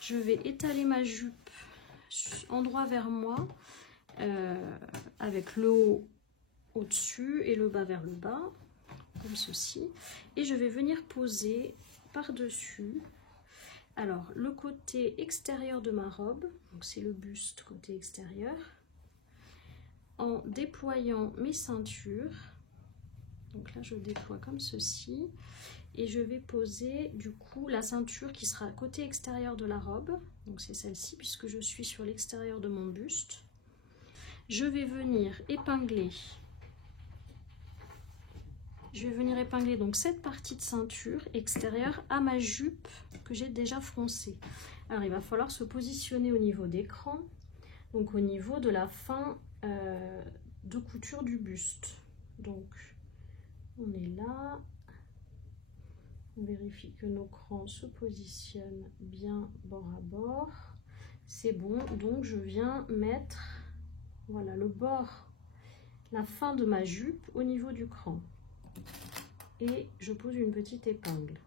Je vais étaler ma jupe endroit vers moi, avec le haut au-dessus et le bas vers le bas, comme ceci. Et je vais venir poser par-dessus, alors le côté extérieur de ma robe, donc c'est le buste côté extérieur, en déployant mes ceintures. Donc là, je déploie comme ceci et je vais poser du coup la ceinture qui sera côté extérieur de la robe. Donc c'est celle-ci puisque je suis sur l'extérieur de mon buste. Je vais venir épingler. Je vais venir épingler donc cette partie de ceinture extérieure à ma jupe que j'ai déjà froncée. Alors il va falloir se positionner au niveau d'écran, donc au niveau de la fin de couture du buste. Donc on est là, on vérifie que nos crans se positionnent bien bord à bord. C'est bon, donc je viens mettre, voilà, le bord, la fin de ma jupe au niveau du cran. Et je pose une petite épingle.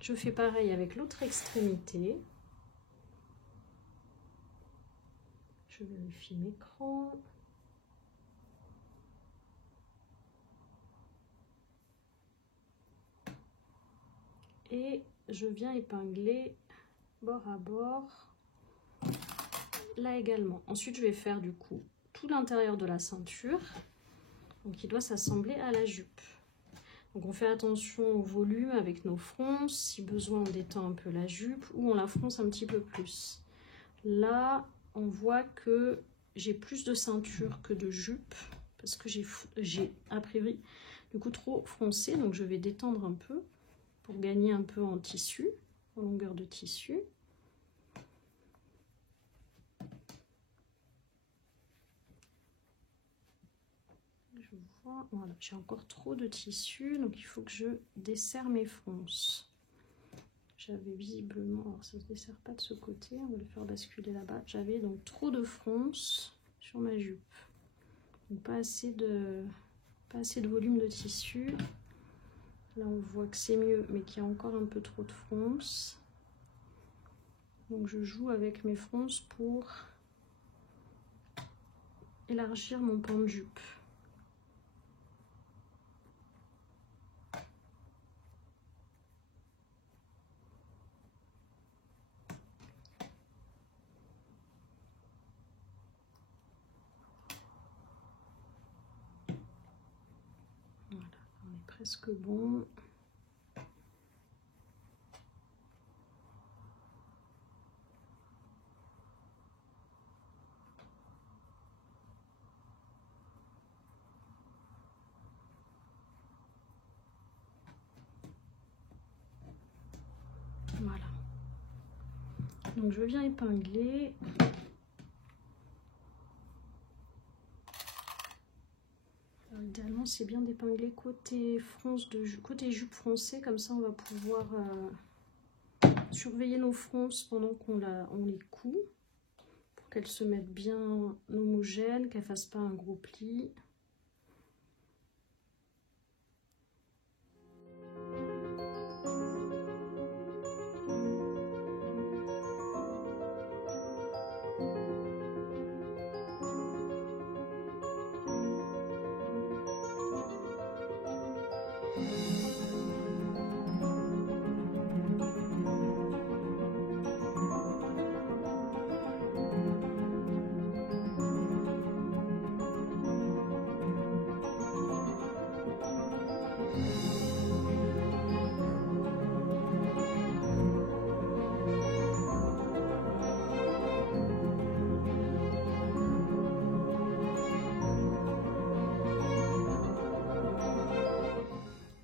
Je fais pareil avec l'autre extrémité. Je vérifie mes crans. Et je viens épingler bord à bord, là également. Ensuite, je vais faire du coup tout l'intérieur de la ceinture, donc il doit s'assembler à la jupe. Donc on fait attention au volume avec nos fronces, si besoin on détend un peu la jupe ou on la fronce un petit peu plus. Là, on voit que j'ai plus de ceinture que de jupe, parce que j'ai a priori du coup trop froncé, donc je vais détendre un peu pour gagner un peu en tissu, en longueur de tissu. Je vois, voilà, j'ai encore trop de tissu, donc il faut que je desserre mes fronces. J'avais visiblement, alors ça ne se dessert pas de ce côté, on va le faire basculer là-bas. J'avais donc trop de fronces sur ma jupe, donc pas assez de volume de tissu. Là on voit que c'est mieux, mais qu'il y a encore un peu trop de fronces. Donc je joue avec mes fronces pour élargir mon pan de jupe. Voilà, on est presque bon. Voilà. Donc je viens épingler. Alors, idéalement, c'est bien d'épingler côté côté jupe froncée, comme ça on va pouvoir surveiller nos fronces pendant qu'on les coud, pour qu'elles se mettent bien homogènes, qu'elles ne fassent pas un gros pli.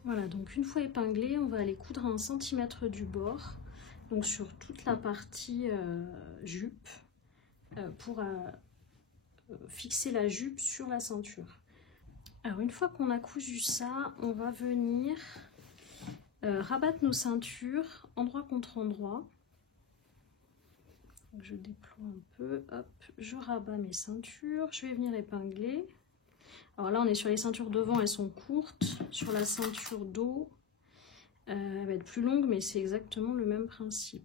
Voilà, donc une fois épinglé, on va aller coudre à 1 cm du bord, donc sur toute la partie jupe, pour fixer la jupe sur la ceinture. Alors une fois qu'on a cousu ça, on va venir rabattre nos ceintures endroit contre endroit. Donc je déploie un peu, hop, je rabats mes ceintures, je vais venir épingler. Alors là on est sur les ceintures devant, elles sont courtes, sur la ceinture dos, elle va être plus longue, mais c'est exactement le même principe.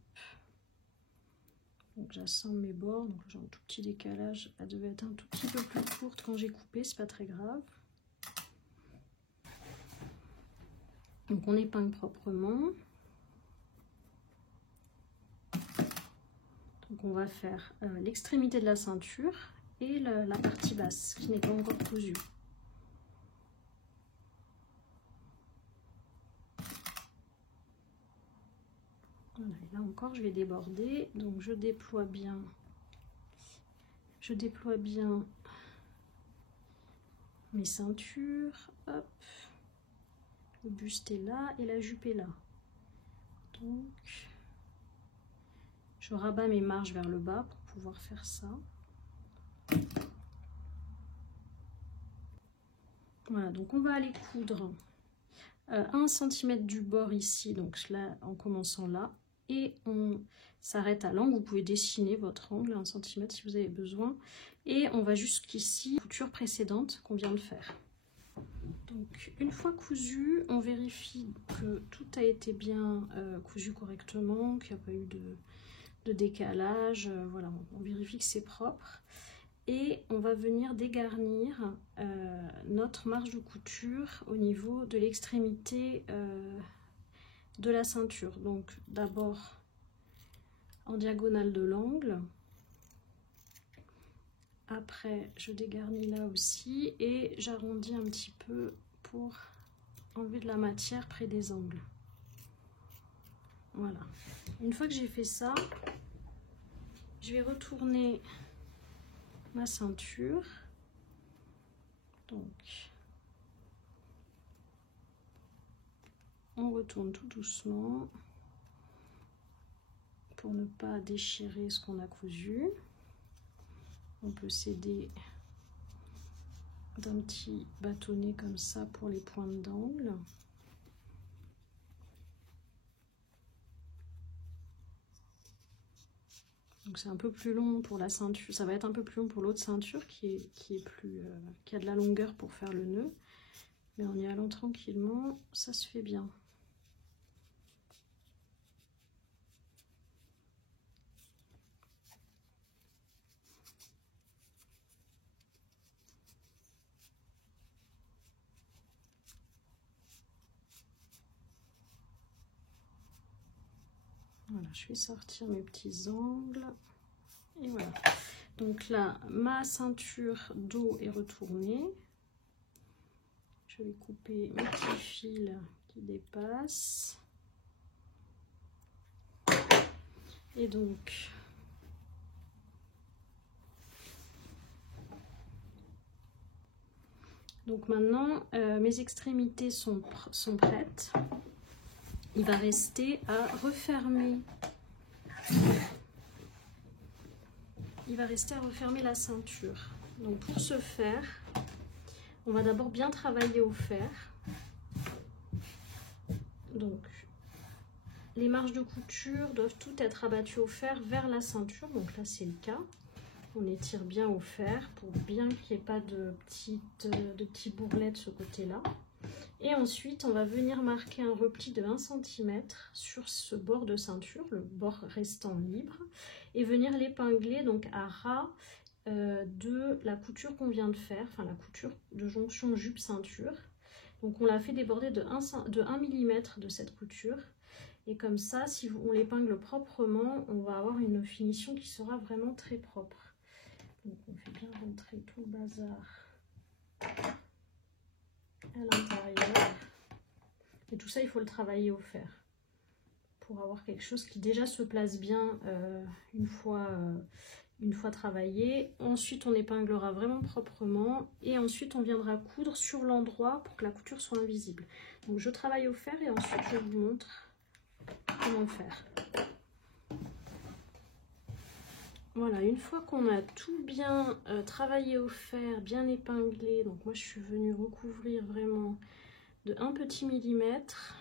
Donc j'assemble mes bords, donc j'ai un tout petit décalage, elle devait être un tout petit peu plus courte quand j'ai coupé, c'est pas très grave. Donc on épingle proprement. Donc on va faire l'extrémité de la ceinture et la partie basse qui n'est pas encore cousue. Voilà, et là encore je vais déborder, donc je déploie bien mes ceintures, hop, le buste est là et la jupe est là. Donc je rabats mes marges vers le bas pour pouvoir faire ça. Voilà, donc on va aller coudre 1 cm du bord ici, donc là en commençant là, et on s'arrête à l'angle. Vous pouvez dessiner votre angle à 1 cm si vous avez besoin, et on va jusqu'ici, couture précédente qu'on vient de faire. Donc une fois cousu, on vérifie que tout a été bien cousu correctement, qu'il n'y a pas eu de décalage, voilà, on vérifie que c'est propre. Et on va venir dégarnir notre marge de couture au niveau de l'extrémité de la ceinture. Donc d'abord en diagonale de l'angle. Après je dégarnis là aussi et j'arrondis un petit peu pour enlever de la matière près des angles. Voilà. Une fois que j'ai fait ça, je vais retourner ma ceinture. Donc on retourne tout doucement pour ne pas déchirer ce qu'on a cousu. On peut s'aider d'un petit bâtonnet comme ça pour les pointes d'angle. Donc c'est un peu plus long pour la ceinture, ça va être un peu plus long pour l'autre ceinture qui a de la longueur pour faire le nœud. Mais en y allant tranquillement, ça se fait bien. Voilà, je vais sortir mes petits angles. Et voilà. Donc là, ma ceinture dos est retournée. Je vais couper mes petits fils qui dépassent. Et donc, maintenant, mes extrémités sont prêtes. Il va rester à refermer. Il va rester à refermer la ceinture. Donc pour ce faire, on va d'abord bien travailler au fer. Donc les marges de couture doivent toutes être abattues au fer vers la ceinture. Donc là c'est le cas. On étire bien au fer pour bien qu'il n'y ait pas de petits bourrelets de ce côté-là. Et ensuite, on va venir marquer un repli de 1 cm sur ce bord de ceinture, le bord restant libre, et venir l'épingler donc à ras de la couture qu'on vient de faire, enfin la couture de jonction jupe-ceinture. Donc on l'a fait déborder de 1 mm de cette couture. Et comme ça, si on l'épingle proprement, on va avoir une finition qui sera vraiment très propre. Donc on fait bien rentrer tout le bazar à l'intérieur. Et tout ça, il faut le travailler au fer pour avoir quelque chose qui déjà se place bien une fois travaillé. Ensuite, on épinglera vraiment proprement et ensuite, on viendra coudre sur l'endroit pour que la couture soit invisible. Donc, je travaille au fer et ensuite, je vous montre comment faire. Voilà, une fois qu'on a tout bien travaillé au fer, bien épinglé, donc moi je suis venue recouvrir vraiment de 1 petit millimètre.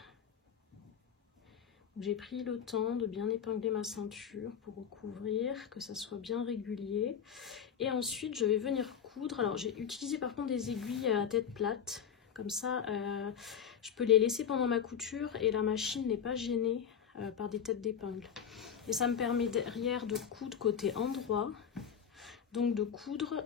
J'ai pris le temps de bien épingler ma ceinture pour recouvrir, que ça soit bien régulier. Et ensuite je vais venir coudre. Alors j'ai utilisé par contre des aiguilles à tête plate, comme ça je peux les laisser pendant ma couture et la machine n'est pas gênée par des têtes d'épingle. Et ça me permet derrière de coudre côté endroit, donc de coudre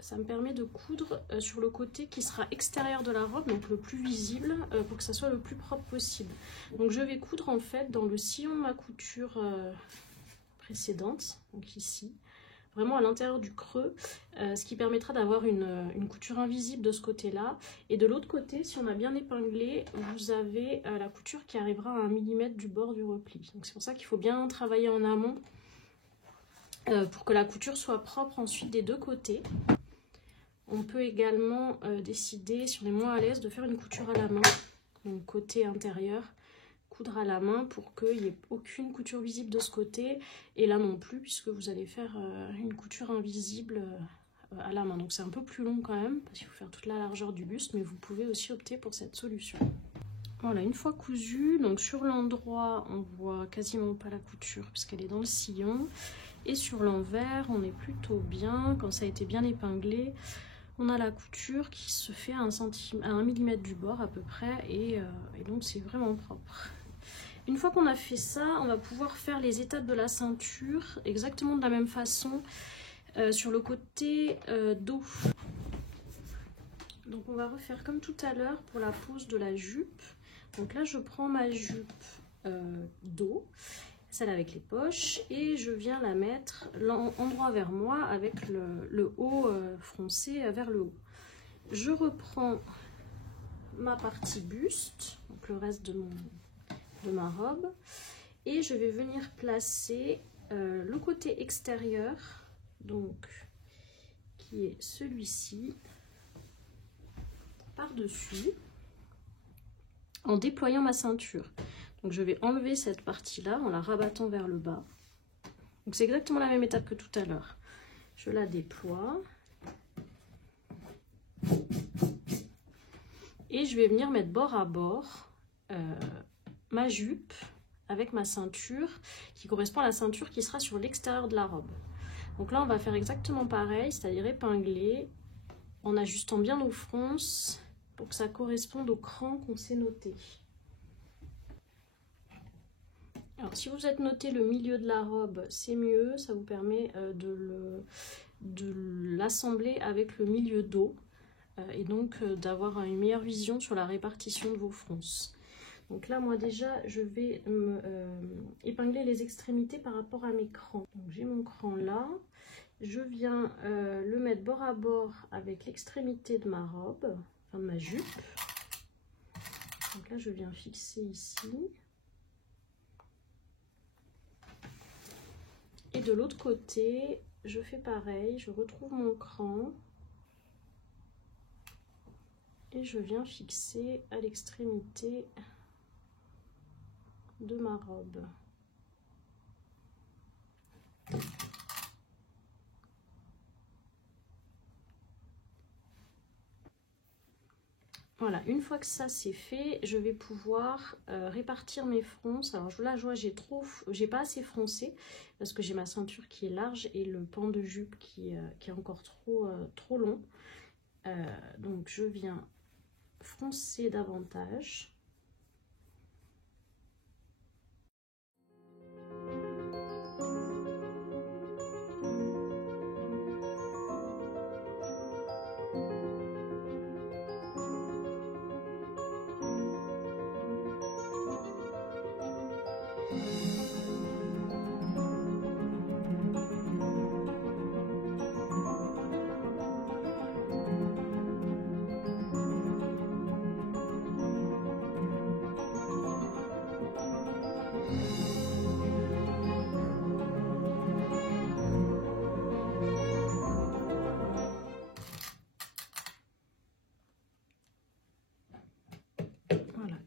ça me permet de coudre sur le côté qui sera extérieur de la robe, donc le plus visible, pour que ça soit le plus propre possible. Donc je vais coudre en fait dans le sillon de ma couture précédente, donc ici, vraiment à l'intérieur du creux, ce qui permettra d'avoir une couture invisible de ce côté-là. Et de l'autre côté, si on a bien épinglé, vous avez la couture qui arrivera à 1 mm du bord du repli. Donc c'est pour ça qu'il faut bien travailler en amont pour que la couture soit propre ensuite des deux côtés. On peut également décider, si on est moins à l'aise, de faire une couture à la main, donc côté intérieur, coudre à la main pour qu'il n'y ait aucune couture visible de ce côté, et là non plus, puisque vous allez faire une couture invisible à la main. Donc c'est un peu plus long quand même, parce qu'il faut faire toute la largeur du buste, mais vous pouvez aussi opter pour cette solution. Voilà, une fois cousu, donc sur l'endroit, on voit quasiment pas la couture, puisqu'elle est dans le sillon. Et sur l'envers, on est plutôt bien, quand ça a été bien épinglé, on a la couture qui se fait à 1 mm du bord à peu près, et donc c'est vraiment propre. Une fois qu'on a fait ça, on va pouvoir faire les étapes de la ceinture exactement de la même façon sur le côté dos. Donc on va refaire comme tout à l'heure pour la pose de la jupe. Donc là je prends ma jupe dos, celle avec les poches, et je viens la mettre endroit vers moi avec le haut froncé vers le haut. Je reprends ma partie buste, donc le reste de ma robe, et je vais venir placer le côté extérieur, donc qui est celui-ci, par-dessus, en déployant ma ceinture. Donc je vais enlever cette partie-là en la rabattant vers le bas. Donc c'est exactement la même étape que tout à l'heure. Je la déploie. Et je vais venir mettre bord à bord ma jupe avec ma ceinture qui correspond à la ceinture qui sera sur l'extérieur de la robe. Donc là on va faire exactement pareil, c'est-à-dire épingler en ajustant bien nos fronces pour que ça corresponde au cran qu'on s'est noté. Alors si vous êtes noté le milieu de la robe, c'est mieux, ça vous permet de l'assembler avec le milieu dos et donc d'avoir une meilleure vision sur la répartition de vos fronces. Donc là moi déjà je vais épingler les extrémités par rapport à mes crans. Donc j'ai mon cran là, je viens le mettre bord à bord avec l'extrémité de ma robe, enfin de ma jupe. Donc là je viens fixer ici. Et de l'autre côté, je fais pareil, je retrouve mon cran et je viens fixer à l'extrémité de ma robe. Voilà, une fois que ça c'est fait, je vais pouvoir répartir mes fronces. Alors là, je vois, j'ai pas assez froncé parce que j'ai ma ceinture qui est large et le pan de jupe qui est encore trop long. Donc je viens froncer davantage.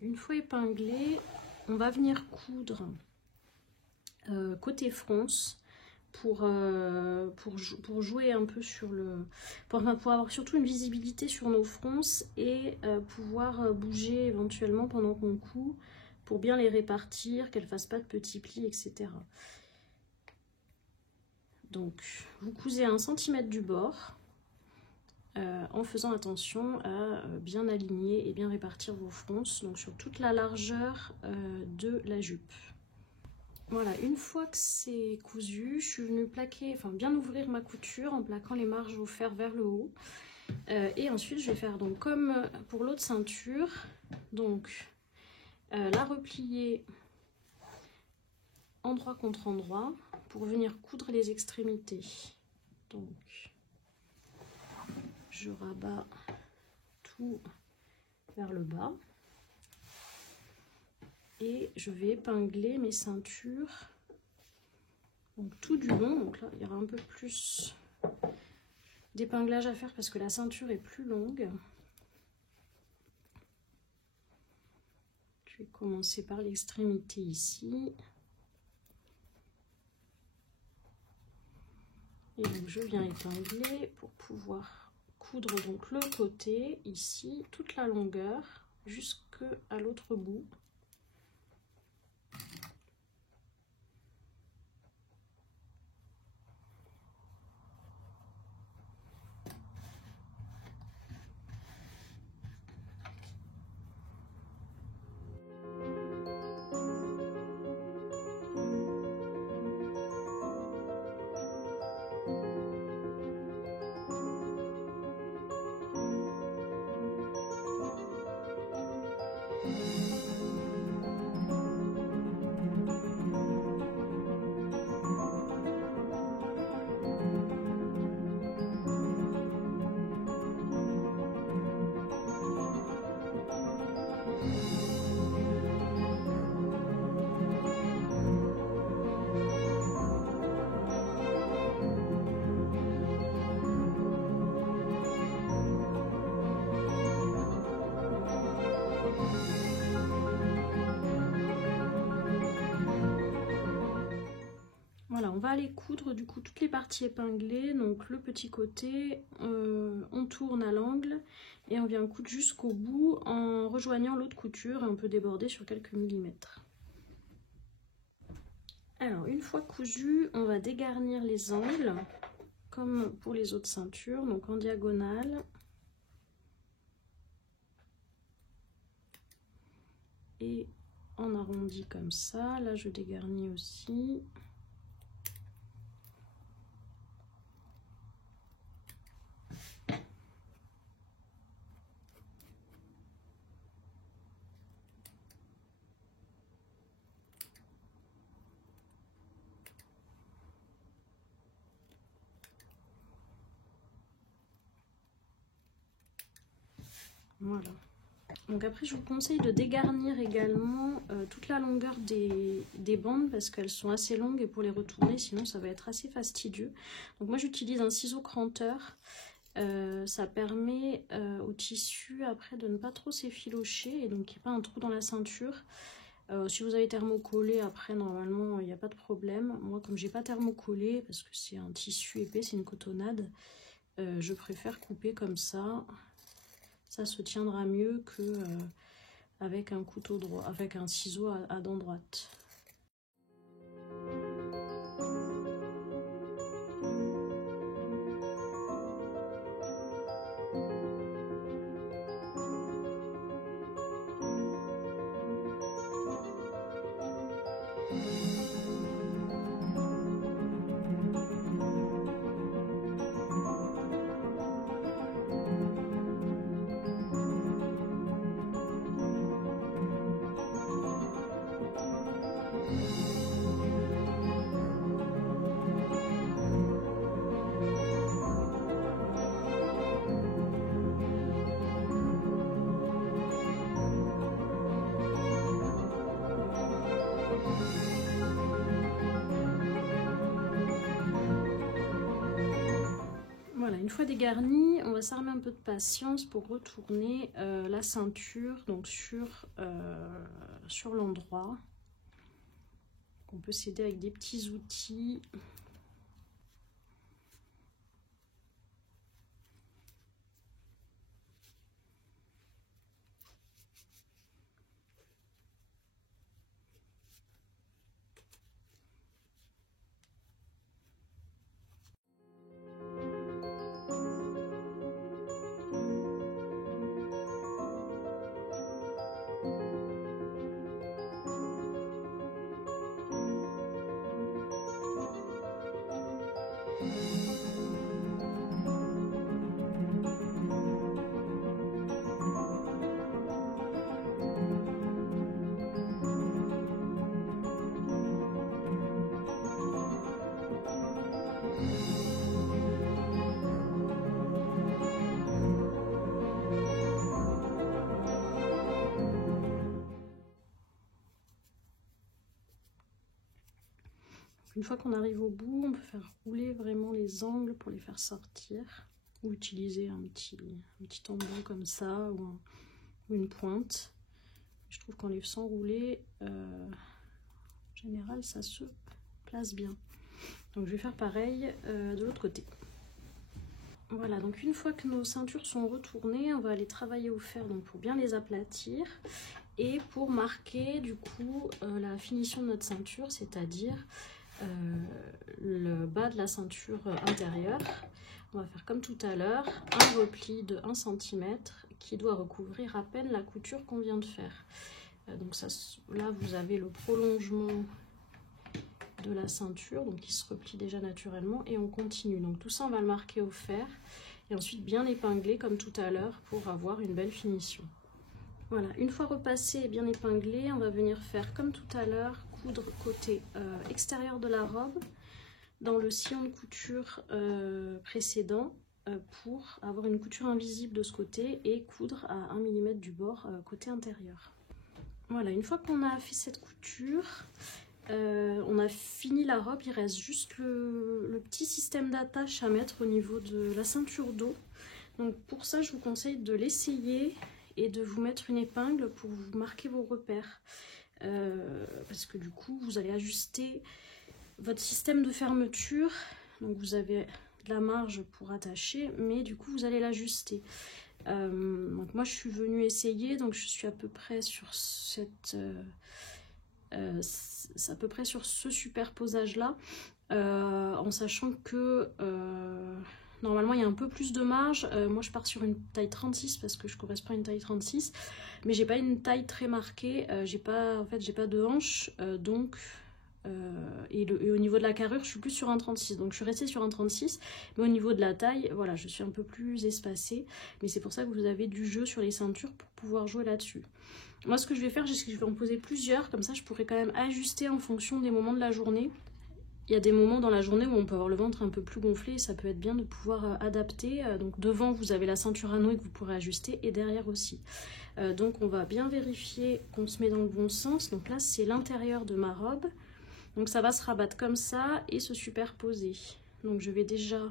Une fois épinglé, on va venir coudre côté fronce pour jouer un peu sur pour avoir surtout une visibilité sur nos fronces et pouvoir bouger éventuellement pendant qu'on coud pour bien les répartir, qu'elles ne fassent pas de petits plis, etc. Donc vous cousez à 1 cm du bord. En faisant attention à bien aligner et bien répartir vos fronces, donc sur toute la largeur de la jupe. Voilà, une fois que c'est cousu, je suis venue plaquer, enfin bien ouvrir ma couture en plaquant les marges au fer vers le haut. Et ensuite je vais faire donc comme pour l'autre ceinture, donc la replier endroit contre endroit pour venir coudre les extrémités. Donc je rabats tout vers le bas et je vais épingler mes ceintures donc tout du long. Donc là il y aura un peu plus d'épinglage à faire parce que la ceinture est plus longue. Je vais commencer par l'extrémité ici. Et donc je viens épingler pour pouvoir coudre donc le côté ici, toute la longueur jusqu'à l'autre bout. Voilà, on va aller coudre du coup toutes les parties épinglées, donc le petit côté, on tourne à l'angle et on vient coudre jusqu'au bout en rejoignant l'autre couture et on peut déborder sur quelques millimètres. Alors une fois cousu, on va dégarnir les angles comme pour les autres ceintures, donc en diagonale et en arrondi comme ça. Là je dégarnis aussi. Voilà. Donc après je vous conseille de dégarnir également toute la longueur des bandes parce qu'elles sont assez longues et pour les retourner sinon ça va être assez fastidieux. Donc moi j'utilise un ciseau cranteur, ça permet au tissu après de ne pas trop s'effilocher et donc qu'il n'y ait pas un trou dans la ceinture. Si vous avez thermocollé après normalement il n'y a pas de problème. Moi comme j'ai pas thermocollé parce que c'est un tissu épais, c'est une cotonnade, je préfère couper comme ça. Ça se tiendra mieux que avec un couteau droit, avec un ciseau à dent droite. Voilà, une fois dégarni, on va s'armer un peu de patience pour retourner la ceinture donc sur l'endroit. On peut s'aider avec des petits outils. Une fois qu'on arrive au bout, on peut faire rouler vraiment les angles pour les faire sortir. Ou utiliser un petit embout comme ça, ou une pointe. Je trouve qu'en les faisant rouler, en général, ça se place bien. Donc je vais faire pareil de l'autre côté. Voilà, donc une fois que nos ceintures sont retournées, on va aller travailler au fer donc pour bien les aplatir et pour marquer du coup la finition de notre ceinture, c'est-à-dire le bas de la ceinture intérieure. On va faire comme tout à l'heure, un repli de 1 cm qui doit recouvrir à peine la couture qu'on vient de faire. Donc ça, là vous avez le prolongement de la ceinture, donc qui se replie déjà naturellement, et on continue. Donc tout ça on va le marquer au fer et ensuite bien épingler comme tout à l'heure pour avoir une belle finition. Voilà, une fois repassé et bien épinglé, on va venir faire comme tout à l'heure, coudre côté extérieur de la robe dans le sillon de couture précédent pour avoir une couture invisible de ce côté et coudre à 1 mm du bord côté intérieur. Voilà, une fois qu'on a fait cette couture, on a fini la robe, il reste juste le petit système d'attache à mettre au niveau de la ceinture dos. Donc pour ça, je vous conseille de l'essayer et de vous mettre une épingle pour vous marquer vos repères. Parce que du coup, vous allez ajuster votre système de fermeture. Donc vous avez de la marge pour attacher, mais du coup, vous allez l'ajuster. Donc moi, je suis venue essayer, donc je suis à peu près sur cette... c'est à peu près sur ce superposage là en sachant que normalement il y a un peu plus de marge. Moi je pars sur une taille 36 parce que je correspond à une taille 36, mais j'ai pas une taille très marquée, j'ai pas de hanche, donc et au niveau de la carrure je suis plus sur un 36, donc je suis restée sur un 36, mais au niveau de la taille voilà, je suis un peu plus espacée, mais c'est pour ça que vous avez du jeu sur les ceintures pour pouvoir jouer là-dessus. Moi, ce que je vais faire, c'est que je vais en poser plusieurs, comme ça je pourrais quand même ajuster en fonction des moments de la journée. Il y a des moments dans la journée où on peut avoir le ventre un peu plus gonflé et ça peut être bien de pouvoir adapter. Donc devant, vous avez la ceinture à nœuds que vous pourrez ajuster et derrière aussi. Donc on va bien vérifier qu'on se met dans le bon sens. Donc là, c'est l'intérieur de ma robe. Donc ça va se rabattre comme ça et se superposer. Donc je vais déjà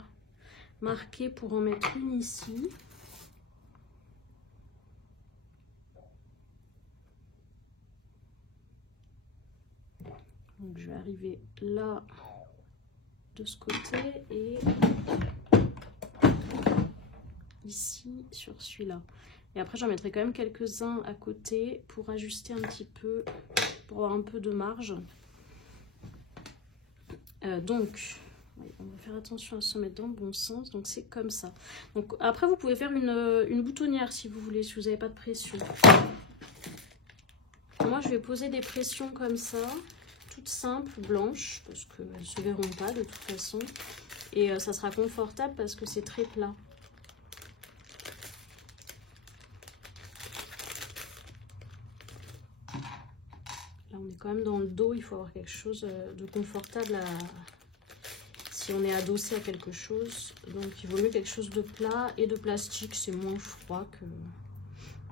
marquer pour en mettre une ici. Donc je vais arriver là de ce côté et ici sur celui-là. Et après j'en mettrai quand même quelques-uns à côté pour ajuster un petit peu, pour avoir un peu de marge. Donc on va faire attention à se mettre dans le bon sens, donc c'est comme ça. Donc après vous pouvez faire une boutonnière si vous voulez, si vous n'avez pas de pression. Moi je vais poser des pressions comme ça, toutes simples, blanches, parce qu'elles ne se verront pas de toute façon. Et ça sera confortable parce que c'est très plat. Là on est quand même dans le dos, il faut avoir quelque chose de confortable si on est adossé à quelque chose. Donc il vaut mieux quelque chose de plat et de plastique, c'est moins froid que...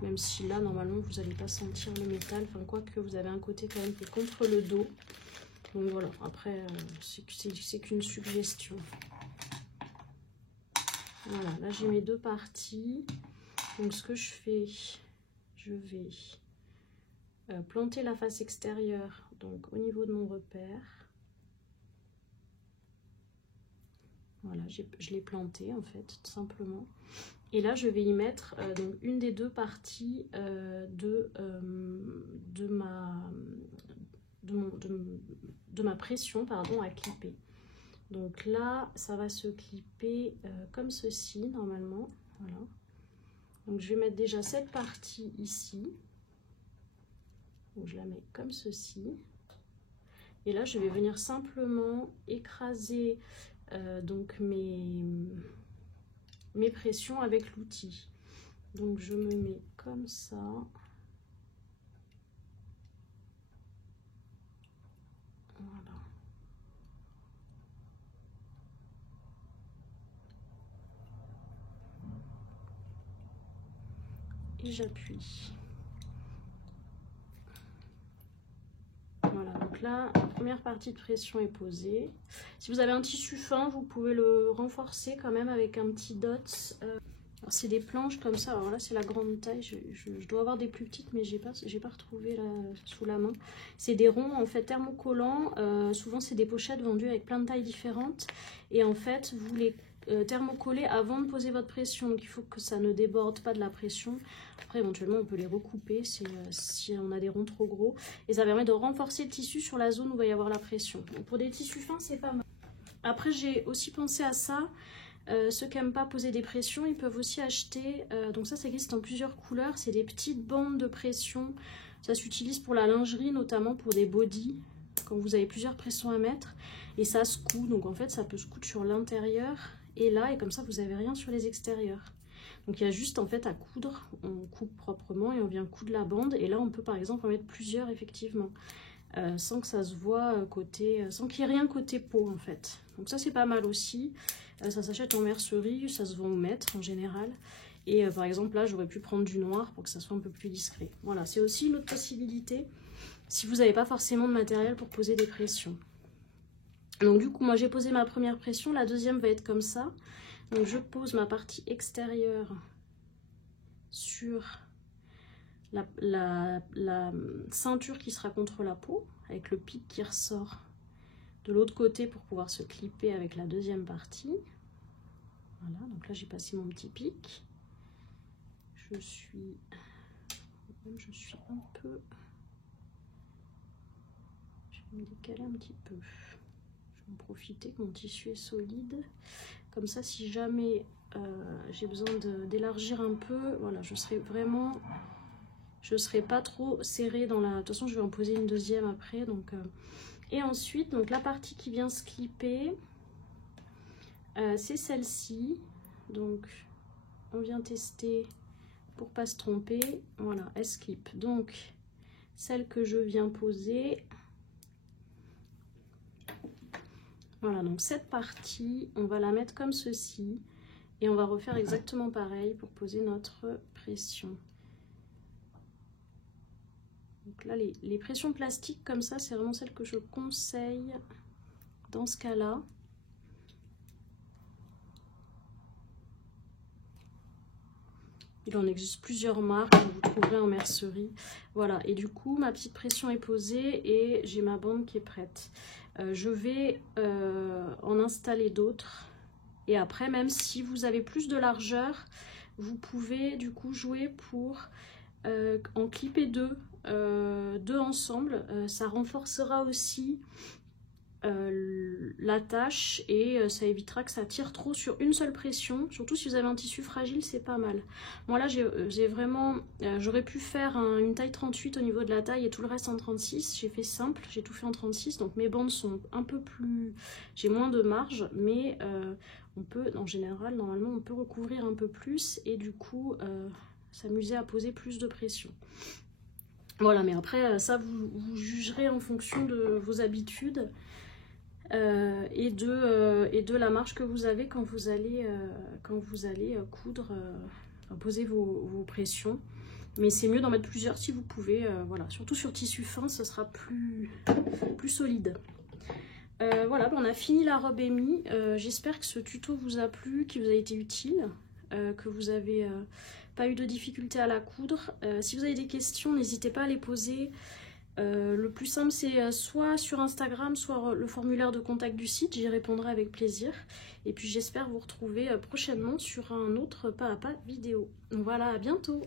Même si là normalement vous n'allez pas sentir le métal, enfin quoique vous avez un côté quand même qui est contre le dos. Donc voilà, après c'est qu'une suggestion. Voilà, là j'ai mes deux parties. Donc ce que je fais, je vais planter la face extérieure donc au niveau de mon repère. Voilà, je l'ai planté en fait, tout simplement. Et là, je vais y mettre donc une des deux parties de ma pression pardon, à clipper. Donc là, ça va se clipper comme ceci normalement. Voilà. Donc je vais mettre déjà cette partie ici. Donc je la mets comme ceci. Et là, je vais venir simplement écraser donc mes pressions avec l'outil. Donc je me mets comme ça. Voilà. Et j'appuie. Voilà, donc là, la première partie de pression est posée. Si vous avez un tissu fin, vous pouvez le renforcer quand même avec un petit dot. Alors c'est des planches comme ça, alors là c'est la grande taille, je dois avoir des plus petites mais j'ai pas retrouvé là sous la main. C'est des ronds en fait thermocollants, souvent c'est des pochettes vendues avec plein de tailles différentes et en fait vous les thermocollez avant de poser votre pression, donc il faut que ça ne déborde pas de la pression. Après éventuellement on peut les recouper si on a des ronds trop gros et ça permet de renforcer le tissu sur la zone où va y avoir la pression. Donc pour des tissus fins c'est pas mal. Après j'ai aussi pensé à ça. Ceux qui n'aiment pas poser des pressions, ils peuvent aussi acheter, donc ça existe en plusieurs couleurs, c'est des petites bandes de pression, ça s'utilise pour la lingerie, notamment pour des bodys, quand vous avez plusieurs pressions à mettre, et ça se coud, donc en fait ça peut se coudre sur l'intérieur, et là, et comme ça vous n'avez rien sur les extérieurs. Donc il y a juste en fait à coudre, on coupe proprement et on vient coudre la bande, et là on peut par exemple en mettre plusieurs effectivement. Sans que ça se voit sans qu'il y ait rien côté peau en fait. Donc ça c'est pas mal aussi. Ça s'achète en mercerie, ça se vend au mètre en général. Et par exemple là j'aurais pu prendre du noir pour que ça soit un peu plus discret. Voilà, c'est aussi une autre possibilité si vous n'avez pas forcément de matériel pour poser des pressions. Donc du coup moi j'ai posé ma première pression, la deuxième va être comme ça. Donc je pose ma partie extérieure sur la ceinture qui sera contre la peau, avec le pic qui ressort de l'autre côté pour pouvoir se clipper avec la deuxième partie. Voilà, donc là j'ai passé mon petit pic. Je suis un peu... Je vais me décaler un petit peu. Je vais en profiter que mon tissu est solide. Comme ça, si jamais j'ai besoin d'élargir un peu, voilà, je serai pas trop serrée dans la... De toute façon, je vais en poser une deuxième après. Donc, et ensuite, donc la partie qui vient se clipper, c'est celle-ci. Donc, on vient tester pour pas se tromper. Voilà, elle se clip. Donc, celle que je viens poser. Voilà, donc cette partie, on va la mettre comme ceci. Et on va refaire exactement pareil pour poser notre pression. Donc là, les pressions plastiques comme ça, c'est vraiment celles que je conseille dans ce cas-là. Il en existe plusieurs marques que vous trouverez en mercerie. Voilà, et du coup, ma petite pression est posée et j'ai ma bande qui est prête. Je vais en installer d'autres. Et après, même si vous avez plus de largeur, vous pouvez du coup jouer pour en clipper deux ensemble. Ça renforcera aussi la tâche et ça évitera que ça tire trop sur une seule pression. Surtout si vous avez un tissu fragile, c'est pas mal. Bon là j'ai vraiment, j'aurais pu faire une taille 38 au niveau de la taille et tout le reste en 36. J'ai fait simple, j'ai tout fait en 36, donc mes bandes sont un peu plus, j'ai moins de marge, mais on peut, en général, normalement on peut recouvrir un peu plus et du coup s'amuser à poser plus de pression. Voilà, mais après ça vous jugerez en fonction de vos habitudes. Et de la marge que vous avez quand vous allez coudre, poser vos pressions. Mais c'est mieux d'en mettre plusieurs si vous pouvez, voilà. Surtout sur tissu fin, ce sera plus solide. Voilà, on a fini la robe émie. J'espère que ce tuto vous a plu, qu'il vous a été utile, que vous avez pas eu de difficultés à la coudre. Si vous avez des questions, n'hésitez pas à les poser. Le plus simple c'est soit sur Instagram, soit le formulaire de contact du site, j'y répondrai avec plaisir. Et puis j'espère vous retrouver prochainement sur un autre pas à pas vidéo. Voilà, à bientôt!